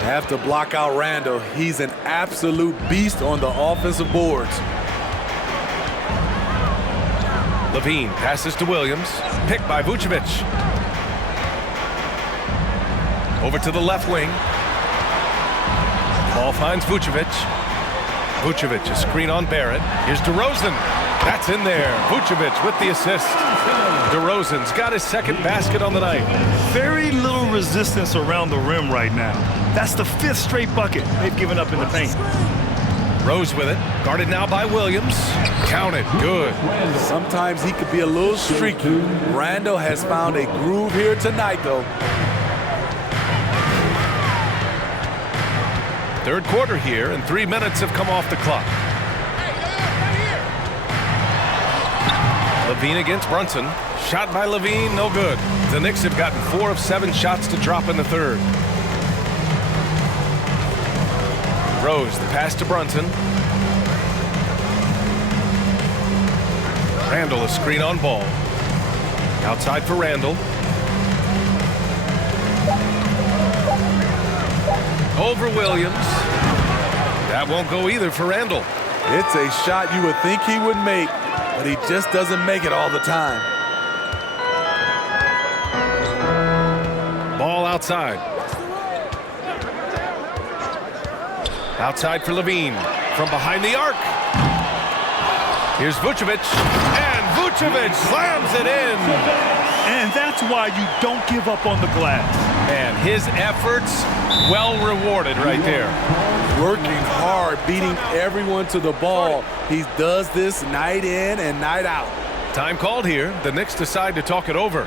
Have to block out Randall. He's an absolute beast on the offensive boards. Levine passes to Williams. Picked by Vucevic. Over to the left wing. Ball finds Vucevic. Vucevic, a screen on Barrett. Here's DeRozan. That's in there. Vucevic with the assist. DeRozan's got his second basket on the night. Very little resistance around the rim right now. That's the 5th straight bucket they've given up in the paint. Rose with it. Guarded now by Williams. Counted. Good. Sometimes he could be a little streaky. Randall has found a groove here tonight, though. Third quarter here, and 3 minutes have come off the clock. Levine against Brunson. Shot by Levine, no good. The Knicks have gotten 4 of 7 shots to drop in the third. Rose, the pass to Brunson. Randall, a screen on Ball. Outside for Randall. Over Williams. That won't go either for Randall. It's a shot you would think he would make, but he just doesn't make it all the time. Ball outside. Outside for Levine. From behind the arc. Here's Vucevic. And Vucevic slams it in. And that's why you don't give up on the glass. And his efforts well rewarded right there. Working hard, beating everyone to the ball. He does this night in and night out. Time called here. The Knicks decide to talk it over.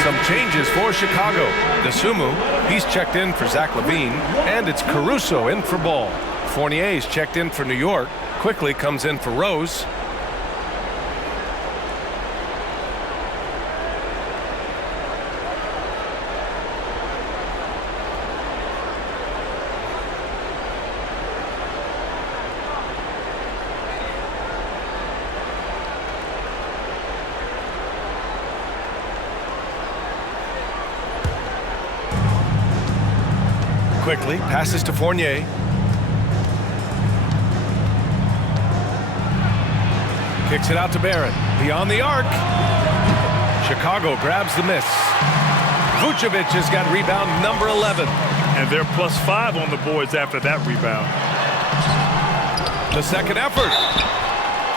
Some changes for Chicago. DeSumo, he's checked in for Zach LaVine, and it's Caruso in for Ball. Fournier's checked in for New York. Quickly comes in for Rose. Quickly passes to Fournier. Kicks it out to Barrett. Beyond the arc. Chicago grabs the miss. Vucevic has got rebound number 11. And they're +5 on the boards after that rebound. The second effort.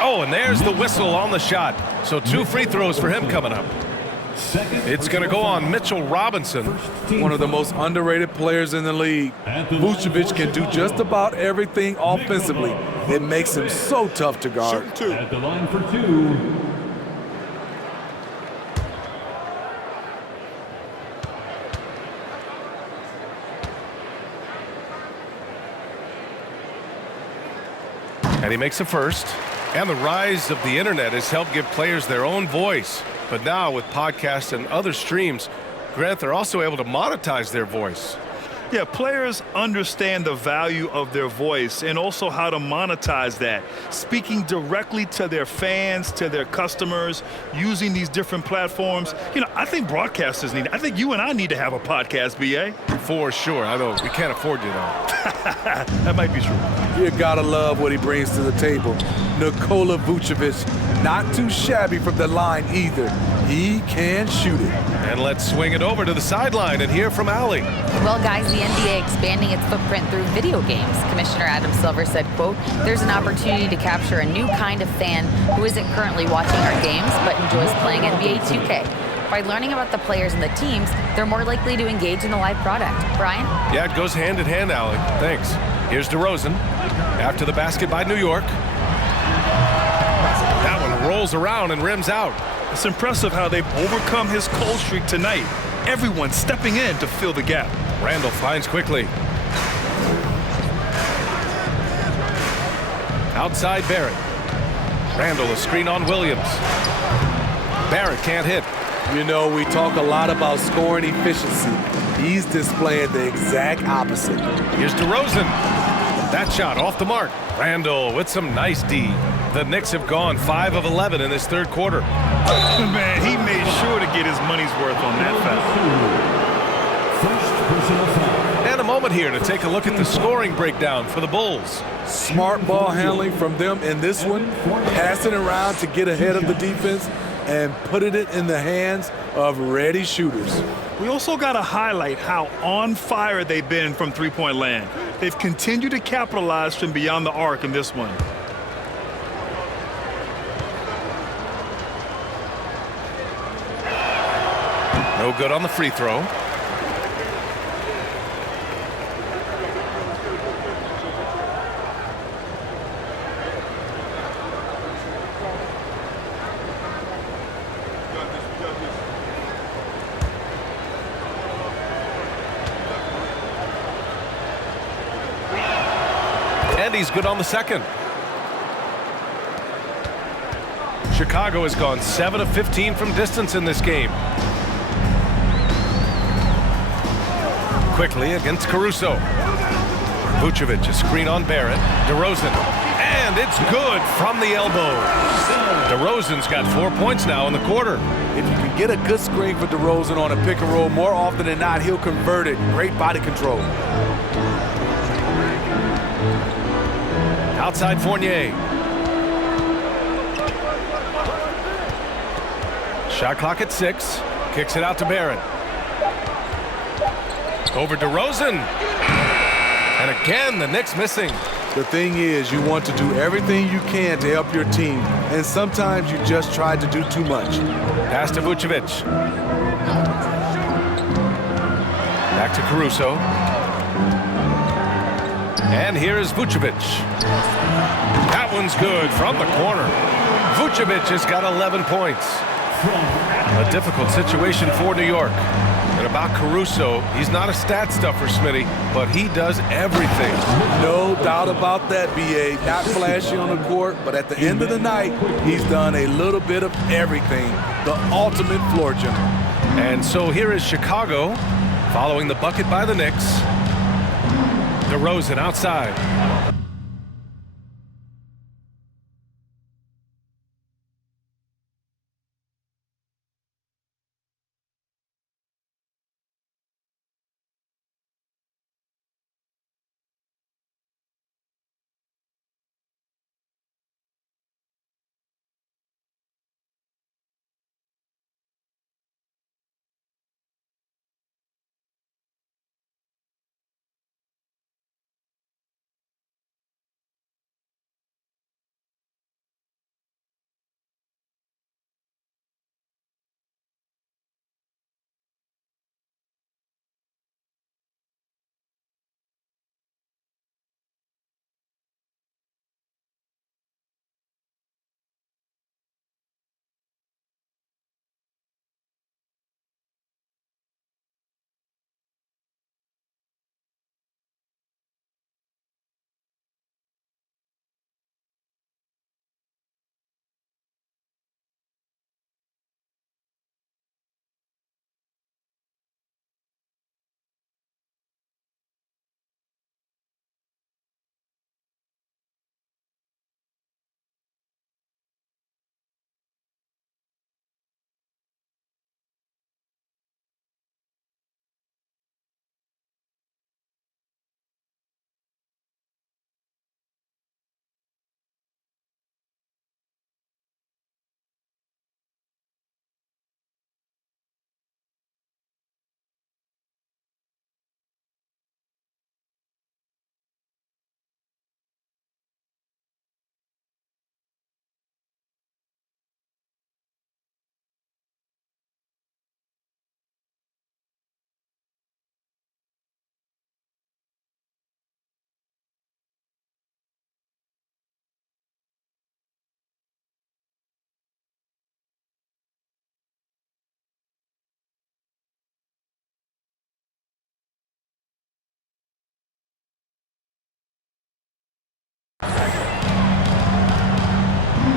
Oh, and there's the whistle on the shot. So 2 free throws for him coming up. It's going to go on Mitchell Robinson. One of the most underrated players in the league. Vucevic can do just about everything offensively. It makes him so tough to guard. At the line for 2. And he makes a first. And the rise of the internet has helped give players their own voice. But now with podcasts and other streams, Grant, they're also able to monetize their voice. Yeah, players understand the value of their voice and also how to monetize that. Speaking directly to their fans, to their customers, using these different platforms. You know, I think broadcasters need it. I think you and I need to have a podcast, B.A. For sure. I know we can't afford you, though. That might be true. You gotta love what he brings to the table. Nikola Vucevic, not too shabby from the line either. He can shoot it. And let's swing it over to the sideline and hear from Allie. Well, guys, the NBA expanding its footprint through video games. Commissioner Adam Silver said, quote, "There's an opportunity to capture a new kind of fan who isn't currently watching our games but enjoys playing NBA 2K. By learning about the players and the teams, they're more likely to engage in the live product." Brian? Yeah, it goes hand in hand, Allie. Thanks. Here's DeRozan. After the basket by New York. That one rolls around and rims out. It's impressive how they've overcome his cold streak tonight. Everyone stepping in to fill the gap. Randall finds quickly. Outside Barrett. Randall, a screen on Williams. Barrett can't hit. You know, we talk a lot about scoring efficiency. He's displaying the exact opposite. Here's DeRozan. That shot off the mark. Randall with some nice D. The Knicks have gone 5 of 11 in this third quarter. Man, he made sure to get his money's worth on that foul. First personal foul. And a moment here to take a look at the scoring breakdown for the Bulls. Smart ball handling from them in this one. Passing around to get ahead of the defense and putting it in the hands of ready shooters. We also got to highlight how on fire they've been from three-point land. They've continued to capitalize from beyond the arc in this one. No good on the free throw. And he's good on the second. Chicago has gone 7 of 15 from distance in this game. Quickly against Caruso. Vucevic, a screen on Barrett. DeRozan. And it's good from the elbow. DeRozan's got 4 points now in the quarter. If you can get a good screen for DeRozan on a pick and roll, more often than not, he'll convert it. Great body control. Outside Fournier. Shot clock at 6. Kicks it out to Barrett. Over DeRozan. And again, the Knicks missing. The thing is, you want to do everything you can to help your team, and sometimes you just try to do too much. Pass to Vucevic. Back to Caruso. And here is Vucevic. That one's good from the corner. Vucevic has got 11 points. From A difficult situation for New York. And about Caruso, he's not a stat stuffer, Smitty, but he does everything. No doubt about that, B.A. Not flashy on the court, but at the end of the night, he's done a little bit of everything. The ultimate floor general. And so here is Chicago following the bucket by the Knicks. DeRozan outside.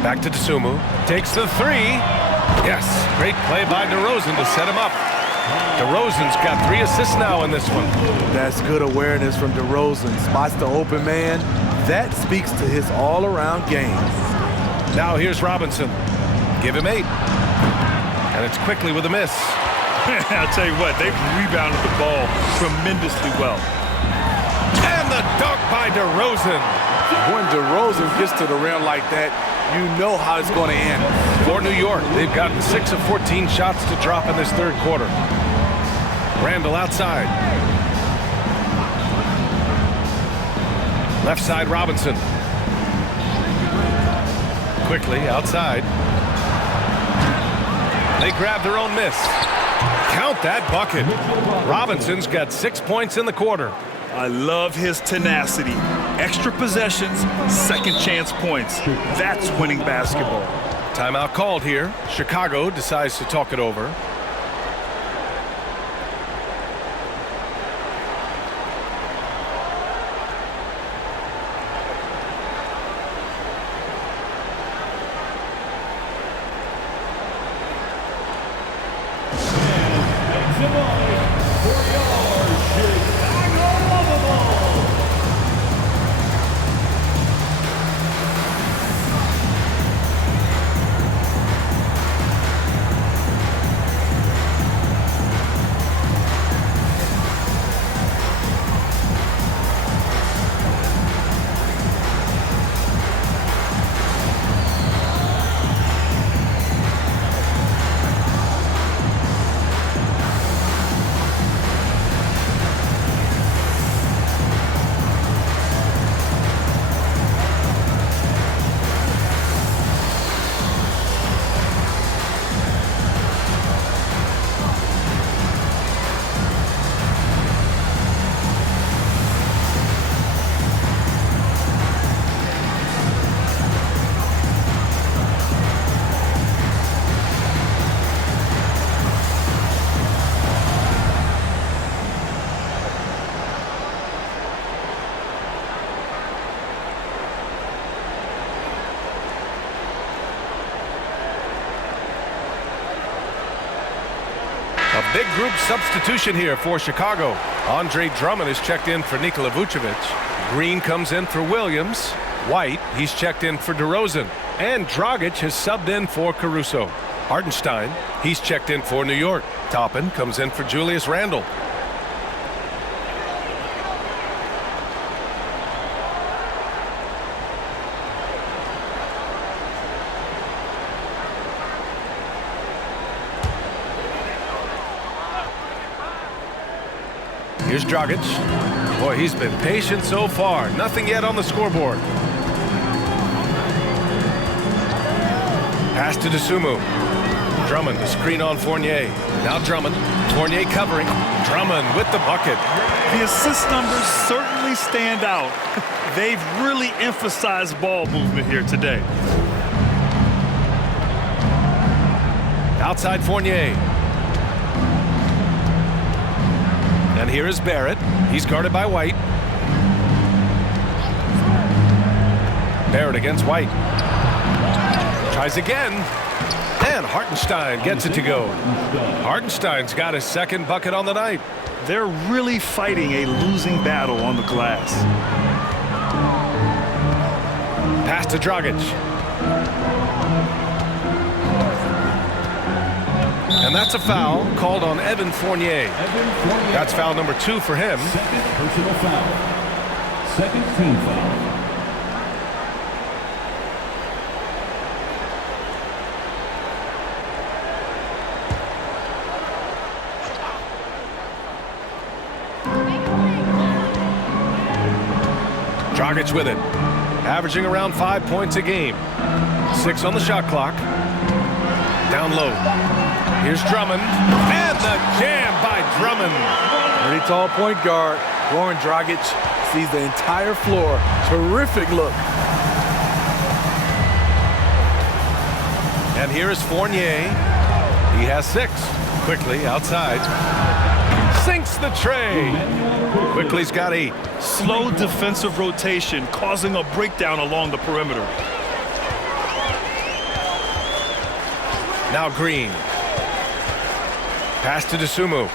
Back to Dosunmu. Takes the three. Yes, great play by DeRozan to set him up. DeRozan's got 3 assists now in this one. That's good awareness from DeRozan. Spots the open man. That speaks to his all-around game. Now here's Robinson. Give him 8. And it's quickly with a miss. I'll tell you what, they've rebounded the ball tremendously well. And the dunk by DeRozan. When DeRozan gets to the rim like that, you know how it's going to end. For New York, they've gotten 6 of 14 shots to drop in this third quarter. Randall outside. Left side, Robinson. Quickly outside. They grab their own miss. Count that bucket. Robinson's got 6 points in the quarter. I love his tenacity. Extra possessions, second chance points. That's winning basketball. Timeout called here. Chicago decides to talk it over. A big group substitution here for Chicago. Andre Drummond is checked in for Nikola Vucevic. Green comes in for Williams. White, he's checked in for DeRozan. And Dragic has subbed in for Caruso. Hartenstein, he's checked in for New York. Toppin comes in for Julius Randle. Here's Dragic. Boy, he's been patient so far. Nothing yet on the scoreboard. Pass to DeSumo. Drummond, the screen on Fournier. Now Drummond. Fournier covering. Drummond with the bucket. The assist numbers certainly stand out. They've really emphasized ball movement here today. Outside Fournier. And here is Barrett. He's guarded by White. Barrett against White. Tries again. And Hartenstein gets it to go. Hartenstein's got his second bucket on the night. They're really fighting a losing battle on the glass. Pass to Dragic. And that's a foul called on Evan Fournier. That's foul number 2 for him. Second personal foul. Second team foul. Dragic with it. Averaging around 5 points a game. 6 on the shot clock. Down low. Here's Drummond. And the jam by Drummond. Pretty tall point guard. Goran Dragic sees the entire floor. Terrific look. And here is Fournier. He has 6. Quickly outside. Sinks the tray. Quickly's got 8. Slow defensive rotation causing a breakdown along the perimeter. Now Green. Pass to DeSumo.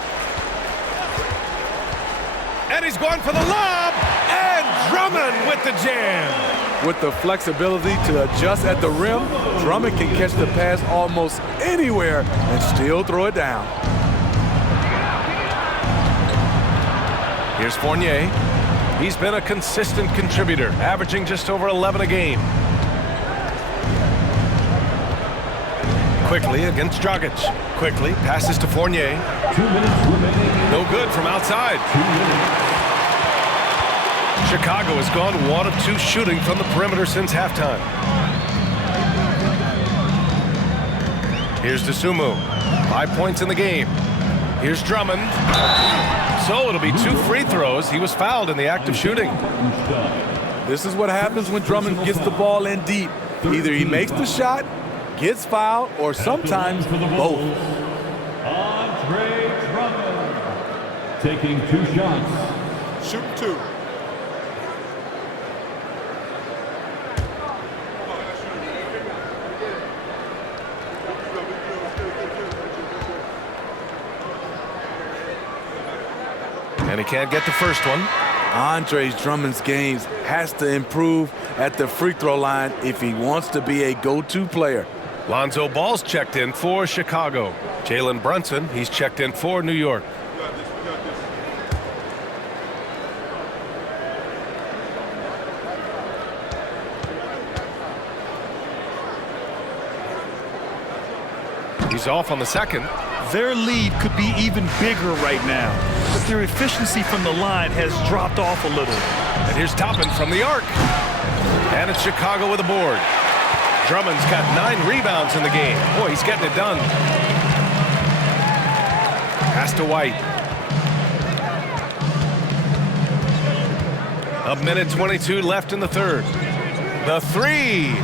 And he's going for the lob. And Drummond with the jam. With the flexibility to adjust at the rim, Drummond can catch the pass almost anywhere and still throw it down. Here's Fournier. He's been a consistent contributor, averaging just over 11 a game. Quickly against Dragic. Quickly passes to Fournier. 2 minutes remaining. No good from outside. 2 minutes. Chicago has gone 1 of 2 shooting from the perimeter since halftime. Here's DeSumo. 5 points in the game. Here's Drummond. So it'll be 2 free throws. He was fouled in the act of shooting. This is what happens when Drummond gets the ball in deep. Either he makes the shot, gets fouled, or sometimes both. Andre Drummond taking 2 shots. Shoot 2. And he can't get the first one. Andre Drummond's games has to improve at the free throw line if he wants to be a go-to player. Lonzo Ball's checked in for Chicago. Jalen Brunson, he's checked in for New York. He's off on the second. Their lead could be even bigger right now, but their efficiency from the line has dropped off a little. And here's Toppin from the arc. And it's Chicago with a board. Drummond's got 9 rebounds in the game. Boy, he's getting it done. Pass to White. A minute 22 left in the third. The 3.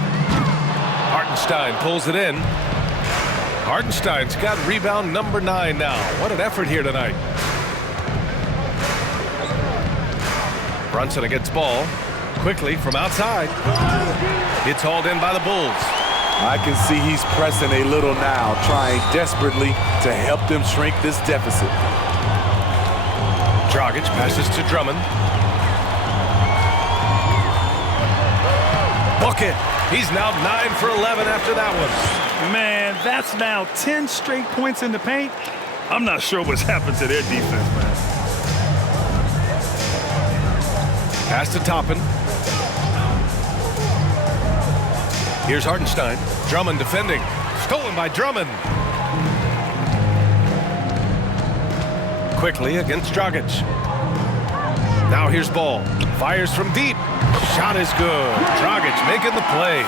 Hartenstein pulls it in. Hartenstein's got rebound number 9 now. What an effort here tonight. Brunson against ball. Quickly from outside. It's hauled in by the Bulls. I can see he's pressing a little now, trying desperately to help them shrink this deficit. Dragic passes to Drummond. Bucket. He's now 9 for 11 after that one. Man, that's now 10 straight points in the paint. I'm not sure what's happened to their defense, man. Pass to Toppin. Here's Hartenstein. Drummond defending. Stolen by Drummond. Quickly against Dragic. Now here's Ball. Fires from deep. Shot is good. Dragic making the play.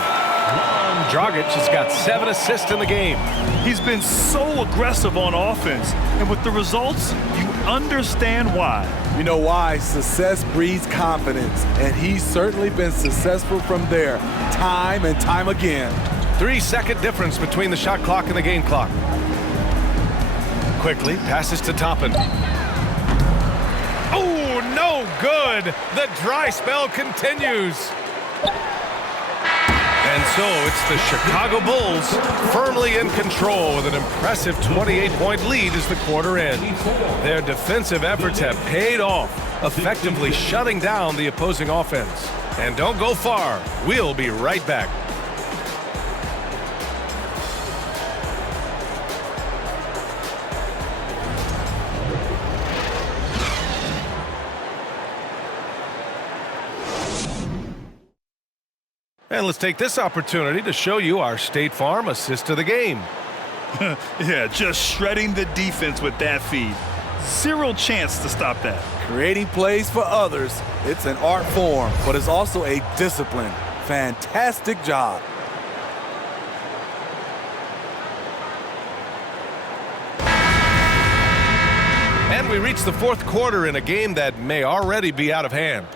Dragic has got 7 assists in the game. He's been so aggressive on offense, and with the results, you understand why. You know why? Success breeds confidence, and he's certainly been successful from there, time and time again. 3-second difference between the shot clock and the game clock. Quickly passes to Toppin. Oh, no good. The dry spell continues. And so it's the Chicago Bulls firmly in control with an impressive 28-point lead as the quarter ends. Their defensive efforts have paid off, effectively shutting down the opposing offense. And don't go far. We'll be right back. And let's take this opportunity to show you our State Farm assist of the game. Yeah, just shredding the defense with that feed. Zero chance to stop that. Creating plays for others, it's an art form, but it's also a discipline. Fantastic job. And we reach the fourth quarter in a game that may already be out of hand.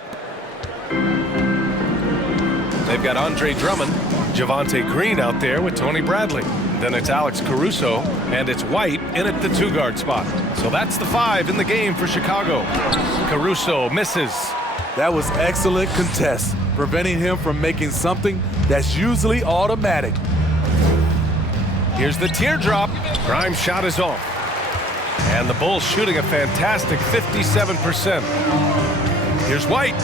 They've got Andre Drummond, Javonte Green out there with Tony Bradley. Then it's Alex Caruso, and it's White in at the 2-guard spot. So that's the 5 in the game for Chicago. Caruso misses. That was excellent contest, preventing him from making something that's usually automatic. Here's the teardrop. Grimes' shot is off. And the Bulls shooting a fantastic 57%. Here's White.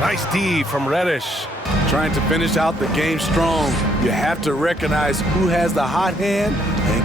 Nice D from Reddish. Trying to finish out the game strong, you have to recognize who has the hot hand and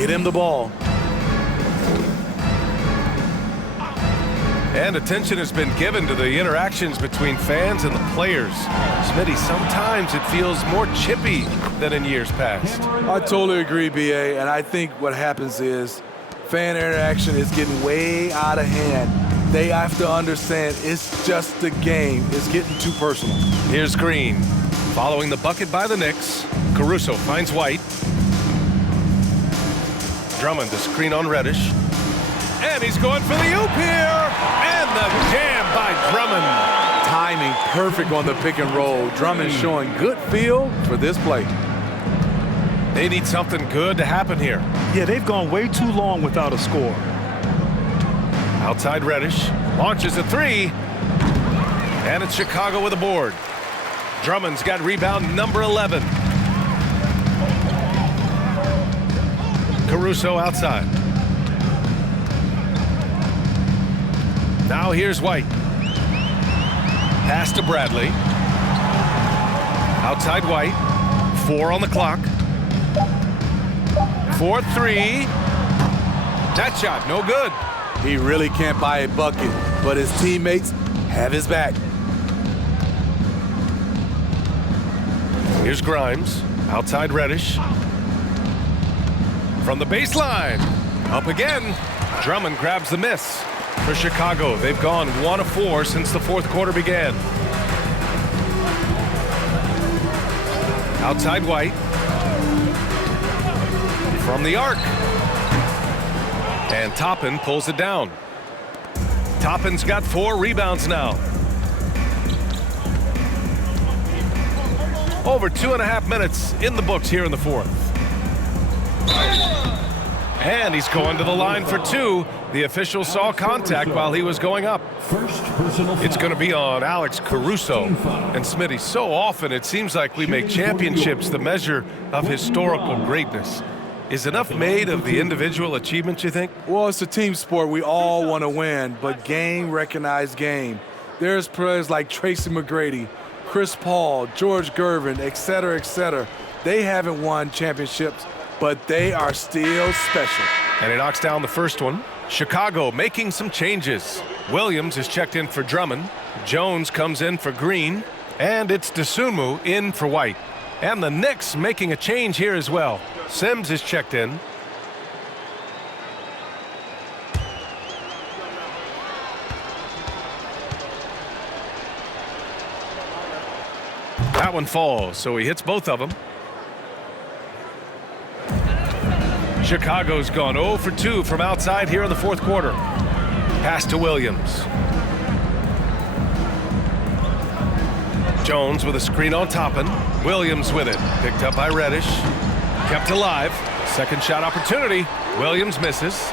Get him the ball. And attention has been given to the interactions between fans and the players. Smitty, sometimes it feels more chippy than in years past. I totally agree, B.A., and I think what happens is fan interaction is getting way out of hand. They have to understand it's just a game. It's getting too personal. Here's Green. Following the bucket by the Knicks, Caruso finds White. Drummond, the screen on Reddish. And he's going for the oop here. And the jam by Drummond. Timing perfect on the pick and roll. Drummond showing good feel for this play. They need something good to happen here. Yeah, they've gone way too long without a score. Outside Reddish. Launches a three. And it's Chicago with a board. Drummond's got rebound number 11. Caruso outside. Now here's White. Pass to Bradley. Outside White. 4 on the clock. 4-3. That shot, no good. He really can't buy a bucket, but his teammates have his back. Here's Grimes. Outside Reddish. From the baseline. Up again. Drummond grabs the miss. For Chicago, they've gone 1 of 4 since the fourth quarter began. Outside White. From the arc. And Toppin pulls it down. Toppin's got 4 rebounds now. Over 2.5 minutes in the books here in the fourth. And he's going to the line for 2. The official saw contact while he was going up. It's going to be on Alex Caruso. And Smitty, so often it seems like we make championships the measure of historical greatness. Is enough made of the individual achievements, you think? Well, it's a team sport. We all want to win, but game recognized game. There's players like Tracy McGrady, Chris Paul, George Gervin, et cetera, et cetera. They haven't won championships, but they are still special. And he knocks down the first one. Chicago making some changes. Williams is checked in for Drummond. Jones comes in for Green. And it's Dosunmu in for White. And the Knicks making a change here as well. Sims is checked in. That one falls, so he hits both of them. Chicago's gone 0 for 2 from outside here in the fourth quarter. Pass to Williams. Jones with a screen on Toppin. Williams with it. Picked up by Reddish. Kept alive. Second shot opportunity. Williams misses.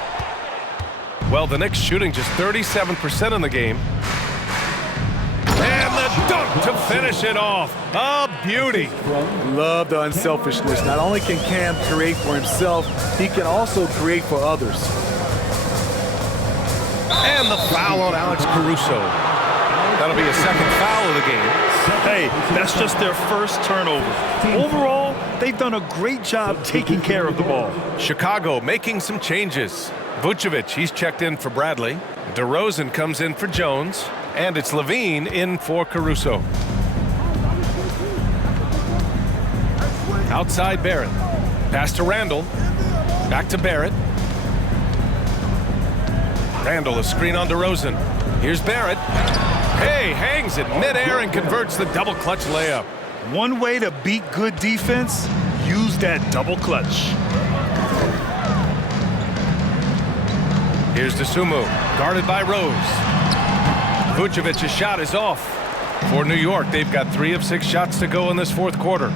Well, the Knicks shooting just 37% in the game. And the dunk to finish it off. A beauty. Love the unselfishness. Not only can Cam create for himself, he can also create for others. And the foul on Alex Caruso. That'll be a second foul of the game. Hey, that's just their first turnover. Overall, they've done a great job taking care of the ball. Chicago making some changes. Vucevic, he's checked in for Bradley. DeRozan comes in for Jones. And it's Levine in for Caruso. Outside Barrett. Pass to Randall. Back to Barrett. Randall, a screen on DeRozan. Here's Barrett. Hey, hangs it midair and converts the double clutch layup. One way to beat good defense, use that double clutch. Here's Dosunmu, guarded by Rose. Vucevic's shot is off. For New York, they've got 3 of 6 shots to go in this fourth quarter.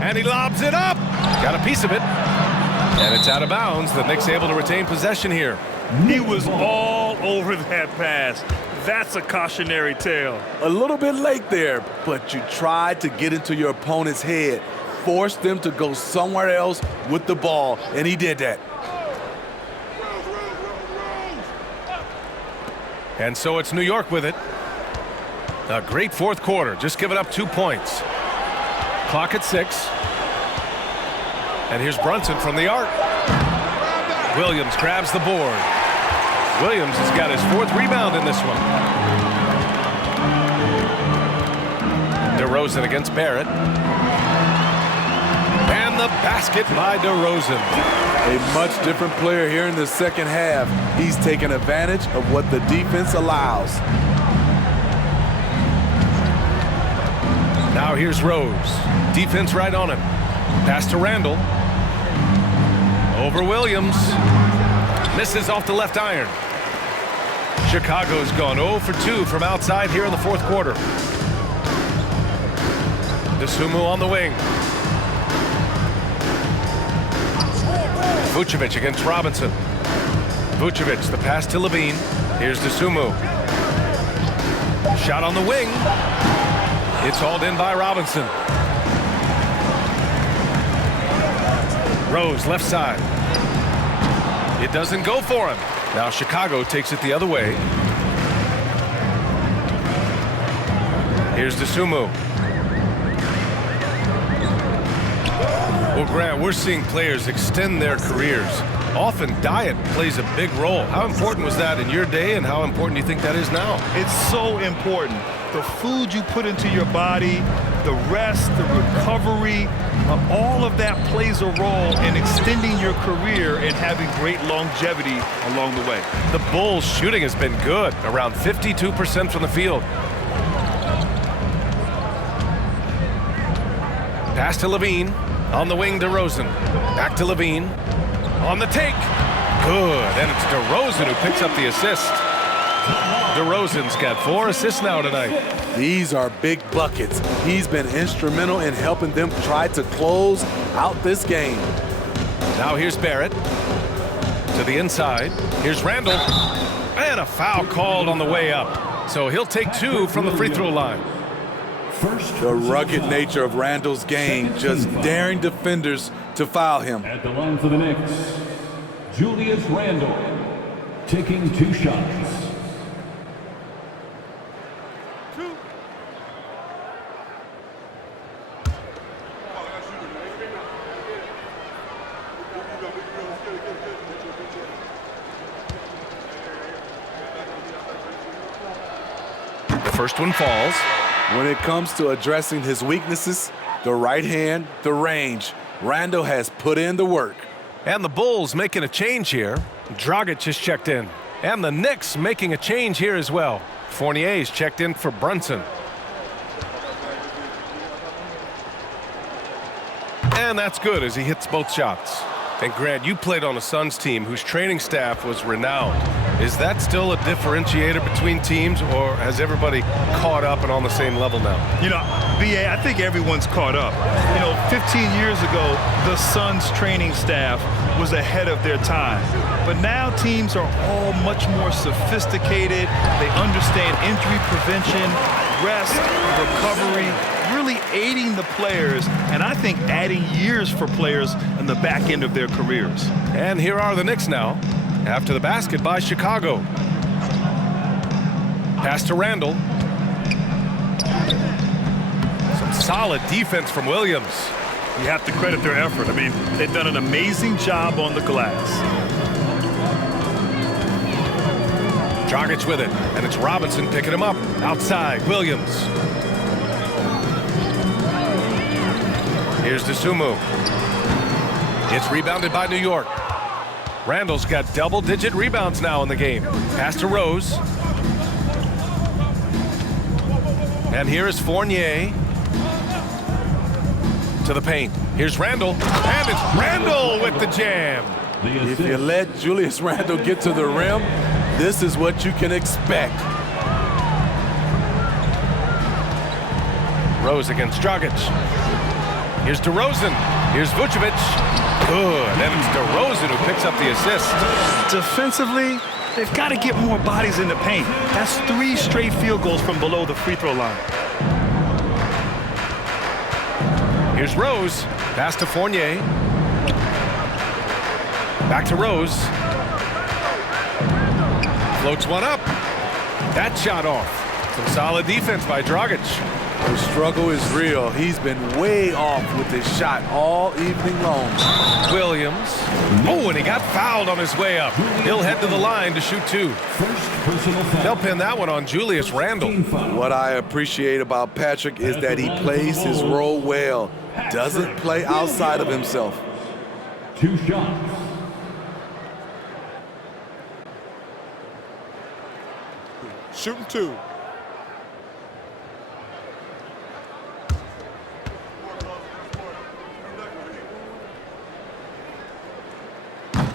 And he lobs it up. Got a piece of it. And it's out of bounds. The Knicks able to retain possession here. He was all over that pass. That's a cautionary tale. A little bit late there, but you tried to get into your opponent's head. Force them to go somewhere else with the ball, and he did that. And so it's New York with it. A great fourth quarter, just giving up 2 points. Clock at 6. And here's Brunson from the arc. Williams grabs the board. Williams has got his 4th rebound in this one. DeRozan against Barrett. And the basket by DeRozan. A much different player here in the second half. He's taking advantage of what the defense allows. Now here's Rose. Defense right on him. Pass to Randall. Over Williams. Misses off the left iron. Chicago's gone 0 for 2 from outside here in the 4th quarter. Dosunmu on the wing. Vucevic against Robinson. Vucevic, the pass to Levine. Here's Dosunmu. Shot on the wing. It's hauled in by Robinson. Rose, left side. It doesn't go for him. Now Chicago takes it the other way. Here's Dosunmu. Well, Grant, we're seeing players extend their careers. Often diet plays a big role. How important was that in your day, and how important do you think that is now? It's so important. The food you put into your body, the rest, the recovery, all of that plays a role in extending your career and having great longevity along the way. The Bulls' shooting has been good, around 52% from the field. Pass to Levine. On the wing, DeRozan. Back to Levine. On the take. Good. And it's DeRozan who picks up the assist. DeRozan's got 4 assists now tonight. These are big buckets. He's been instrumental in helping them try to close out this game. Now here's Barrett. To the inside. Here's Randall. And a foul called on the way up. So he'll take 2 from the free throw line. The rugged nature of Randall's game, just daring defenders to foul him. At the line for the Knicks, Julius Randle, taking 2 shots. The first one falls. When it comes to addressing his weaknesses, the right hand, the range, Randall has put in the work. And the Bulls making a change here. Dragic has checked in. And the Knicks making a change here as well. Fournier's checked in for Brunson. And that's good as he hits both shots. And Grant, you played on a Suns team whose training staff was renowned. Is that still a differentiator between teams, or has everybody caught up and on the same level now? You know, BA, I think everyone's caught up. You know, 15 years ago, the Suns training staff was ahead of their time. But now teams are all much more sophisticated. They understand injury prevention, rest, recovery, really aiding the players, and I think adding years for players in the back end of their careers. And here are the Knicks now, after the basket by Chicago. Pass to Randall. Some solid defense from Williams. You have to credit their effort. I mean, they've done an amazing job on the glass. Dragic with it, and it's Robinson picking him up. Outside, Williams. Here's Dosunmu. It's rebounded by New York. Randall's got double-digit rebounds now in the game. Pass to Rose. And here is Fournier. To the paint. Here's Randall. And it's Randall with the jam. If you let Julius Randall get to the rim, this is what you can expect. Rose against Dragic. Here's DeRozan. Here's Vucevic. Good. And it's DeRozan who picks up the assist. Defensively, they've got to get more bodies in the paint. That's 3 straight field goals from below the free throw line. Here's Rose. Pass to Fournier. Back to Rose. Floats one up. That shot off. Some solid defense by Dragic. The struggle is real. He's been way off with his shot all evening long. Williams. Oh, and he got fouled on his way up. He'll head to the line to shoot 2. They'll pin that one on Julius Randle. What I appreciate about Patrick is that he plays his role well. Doesn't play outside of himself. 2 shots. Shooting 2.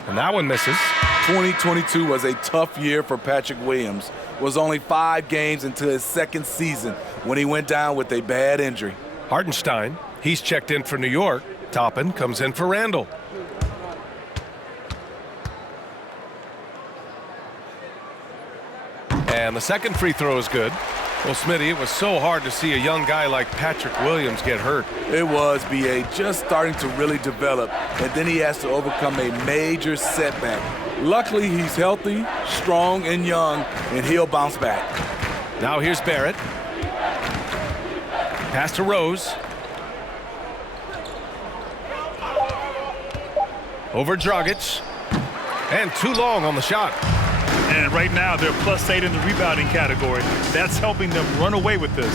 And that one misses. 2022 was a tough year for Patrick Williams. Was only 5 games into his second season when he went down with a bad injury. Hartenstein, he's checked in for New York. Toppin comes in for Randle. And the second free throw is good. Well, Smitty, it was so hard to see a young guy like Patrick Williams get hurt. It was, B.A., just starting to really develop, and then he has to overcome a major setback. Luckily, he's healthy, strong, and young, and he'll bounce back. Now here's Barrett. Pass to Rose. Over Dragic. And too long on the shot. And right now, they're +8 in the rebounding category. That's helping them run away with this.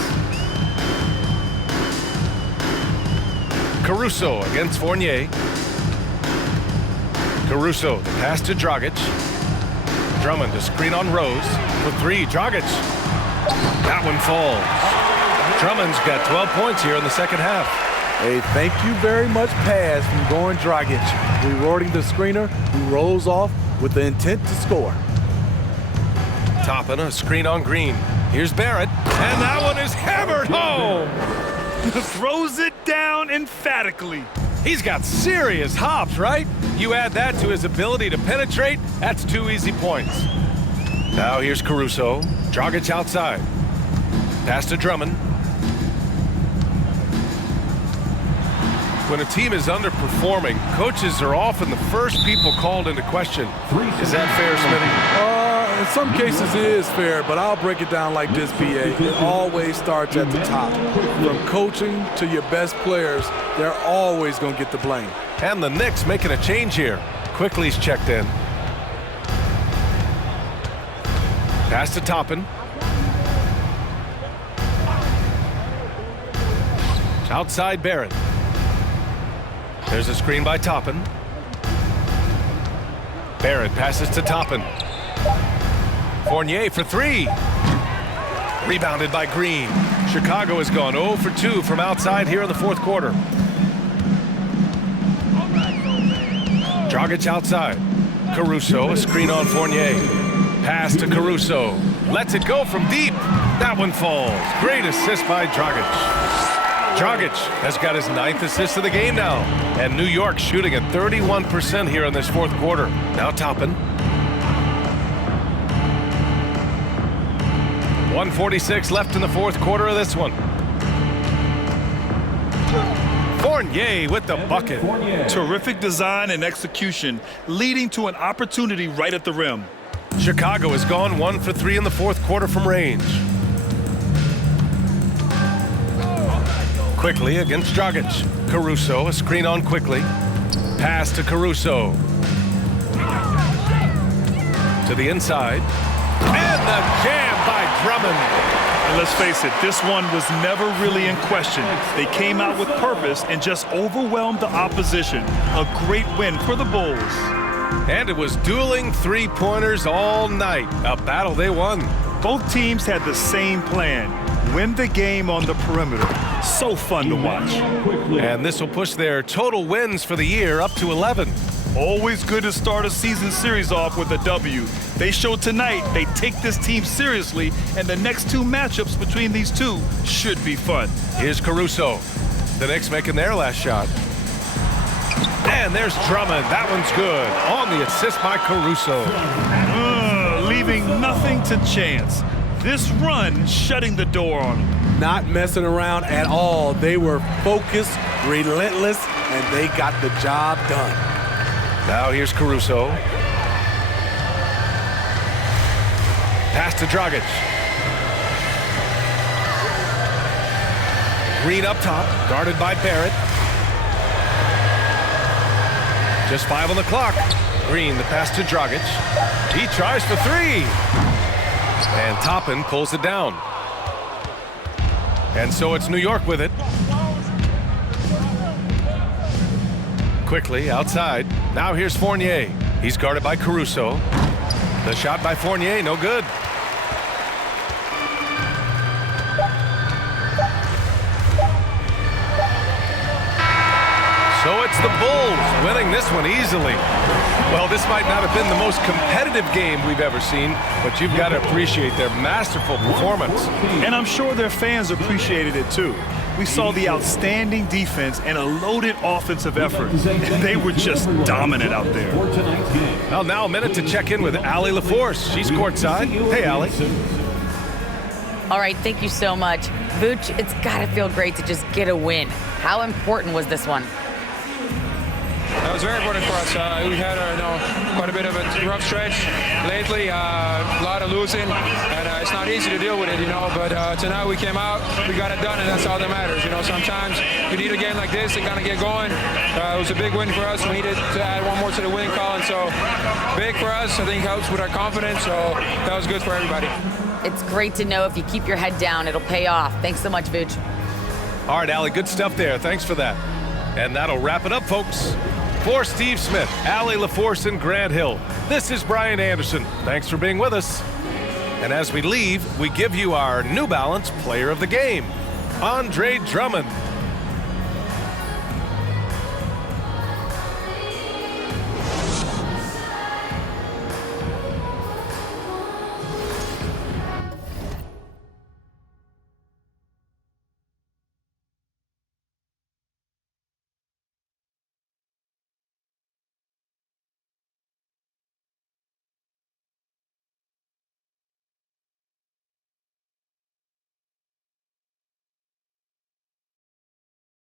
Caruso against Fournier. Caruso, the pass to Dragic. Drummond to screen on Rose. For 3, Dragic. That one falls. Drummond's got 12 points here in the second half. A thank you very much pass from Goran Dragic, rewarding the screener who rolls off with the intent to score. Toppin, a screen on Green. Here's Barrett, and that one is hammered home. Throws it down emphatically. He's got serious hops, right? You add that to his ability to penetrate, that's 2 easy points. Now here's Caruso. Dragic outside. Pass to Drummond. When a team is underperforming, coaches are often the first people called into question. Is that fair, Smitty? In some cases it is fair, but I'll break it down like this, B.A. It always starts at the top. From coaching to your best players, they're always going to get the blame. And the Knicks making a change here. Quickly's checked in. Pass to Toppin. Outside Barrett. There's a screen by Toppin. Barrett passes to Toppin. Fournier for 3. Rebounded by Green. Chicago has gone 0 for 2 from outside here in the fourth quarter. Dragic outside. Caruso, a screen on Fournier. Pass to Caruso. Lets it go from deep. That one falls. Great assist by Dragic. Dragic has got his 9th assist of the game now. And New York shooting at 31% here in this fourth quarter. Now Toppin. 1:46 left in the fourth quarter of this one. Fournier with the bucket. Terrific design and execution, leading to an opportunity right at the rim. Chicago has gone 1 for 3 in the fourth quarter from range. Quickly against Dragic. Caruso, a screen on Quickly. Pass to Caruso. To the inside. And the jam by Drummond. And let's face it, this one was never really in question. They came out with purpose and just overwhelmed the opposition. A great win for the Bulls. And it was dueling three-pointers all night. A battle they won. Both teams had the same plan. Win the game on the perimeter. So fun to watch. And this will push their total wins for the year up to 11. Always good to start a season series off with a W. They showed tonight they take this team seriously, and the next 2 matchups between these two should be fun. Here's Caruso. The Knicks making their last shot. And there's Drummond. That one's good. On the assist by Caruso. Leaving nothing to chance. This run shutting the door on them. Not messing around at all. They were focused, relentless, and they got the job done. Now here's Caruso. Pass to Dragic. Green up top, guarded by Barrett. Just 5 on the clock. Green, the pass to Dragic. He tries for 3. And Toppin pulls it down. And so it's New York with it. Quickly outside. Now here's Fournier. He's guarded by Caruso. The shot by Fournier, no good. So it's the Bulls winning this one easily. Well, this might not have been the most competitive game we've ever seen, but you've got to appreciate their masterful performance. And I'm sure their fans appreciated it too. We saw the outstanding defense and a loaded offensive effort. And they were just dominant out there. Well, now a minute to check in with Allie LaForce. She's courtside. Hey, Allie. All right, thank you so much. Vooch, it's got to feel great to just get a win. How important was this one? That was very important for us. We had quite a bit of a rough stretch lately, a lot of losing, and it's not easy to deal with it, but tonight we came out, we got it done, and that's all that matters. Sometimes you need a game like this to kind of get going. It was a big win for us. We needed to add one more to the winning column, so big for us. I think helps with our confidence, so that was good for everybody. It's great to know if you keep your head down, it'll pay off. Thanks so much, Vooch. All right, Allie, good stuff there. Thanks for that. And that'll wrap it up, folks. For Steve Smith, Allie LaForce, and Grant Hill, this is Brian Anderson. Thanks for being with us. And as we leave, we give you our New Balance Player of the Game, Andre Drummond.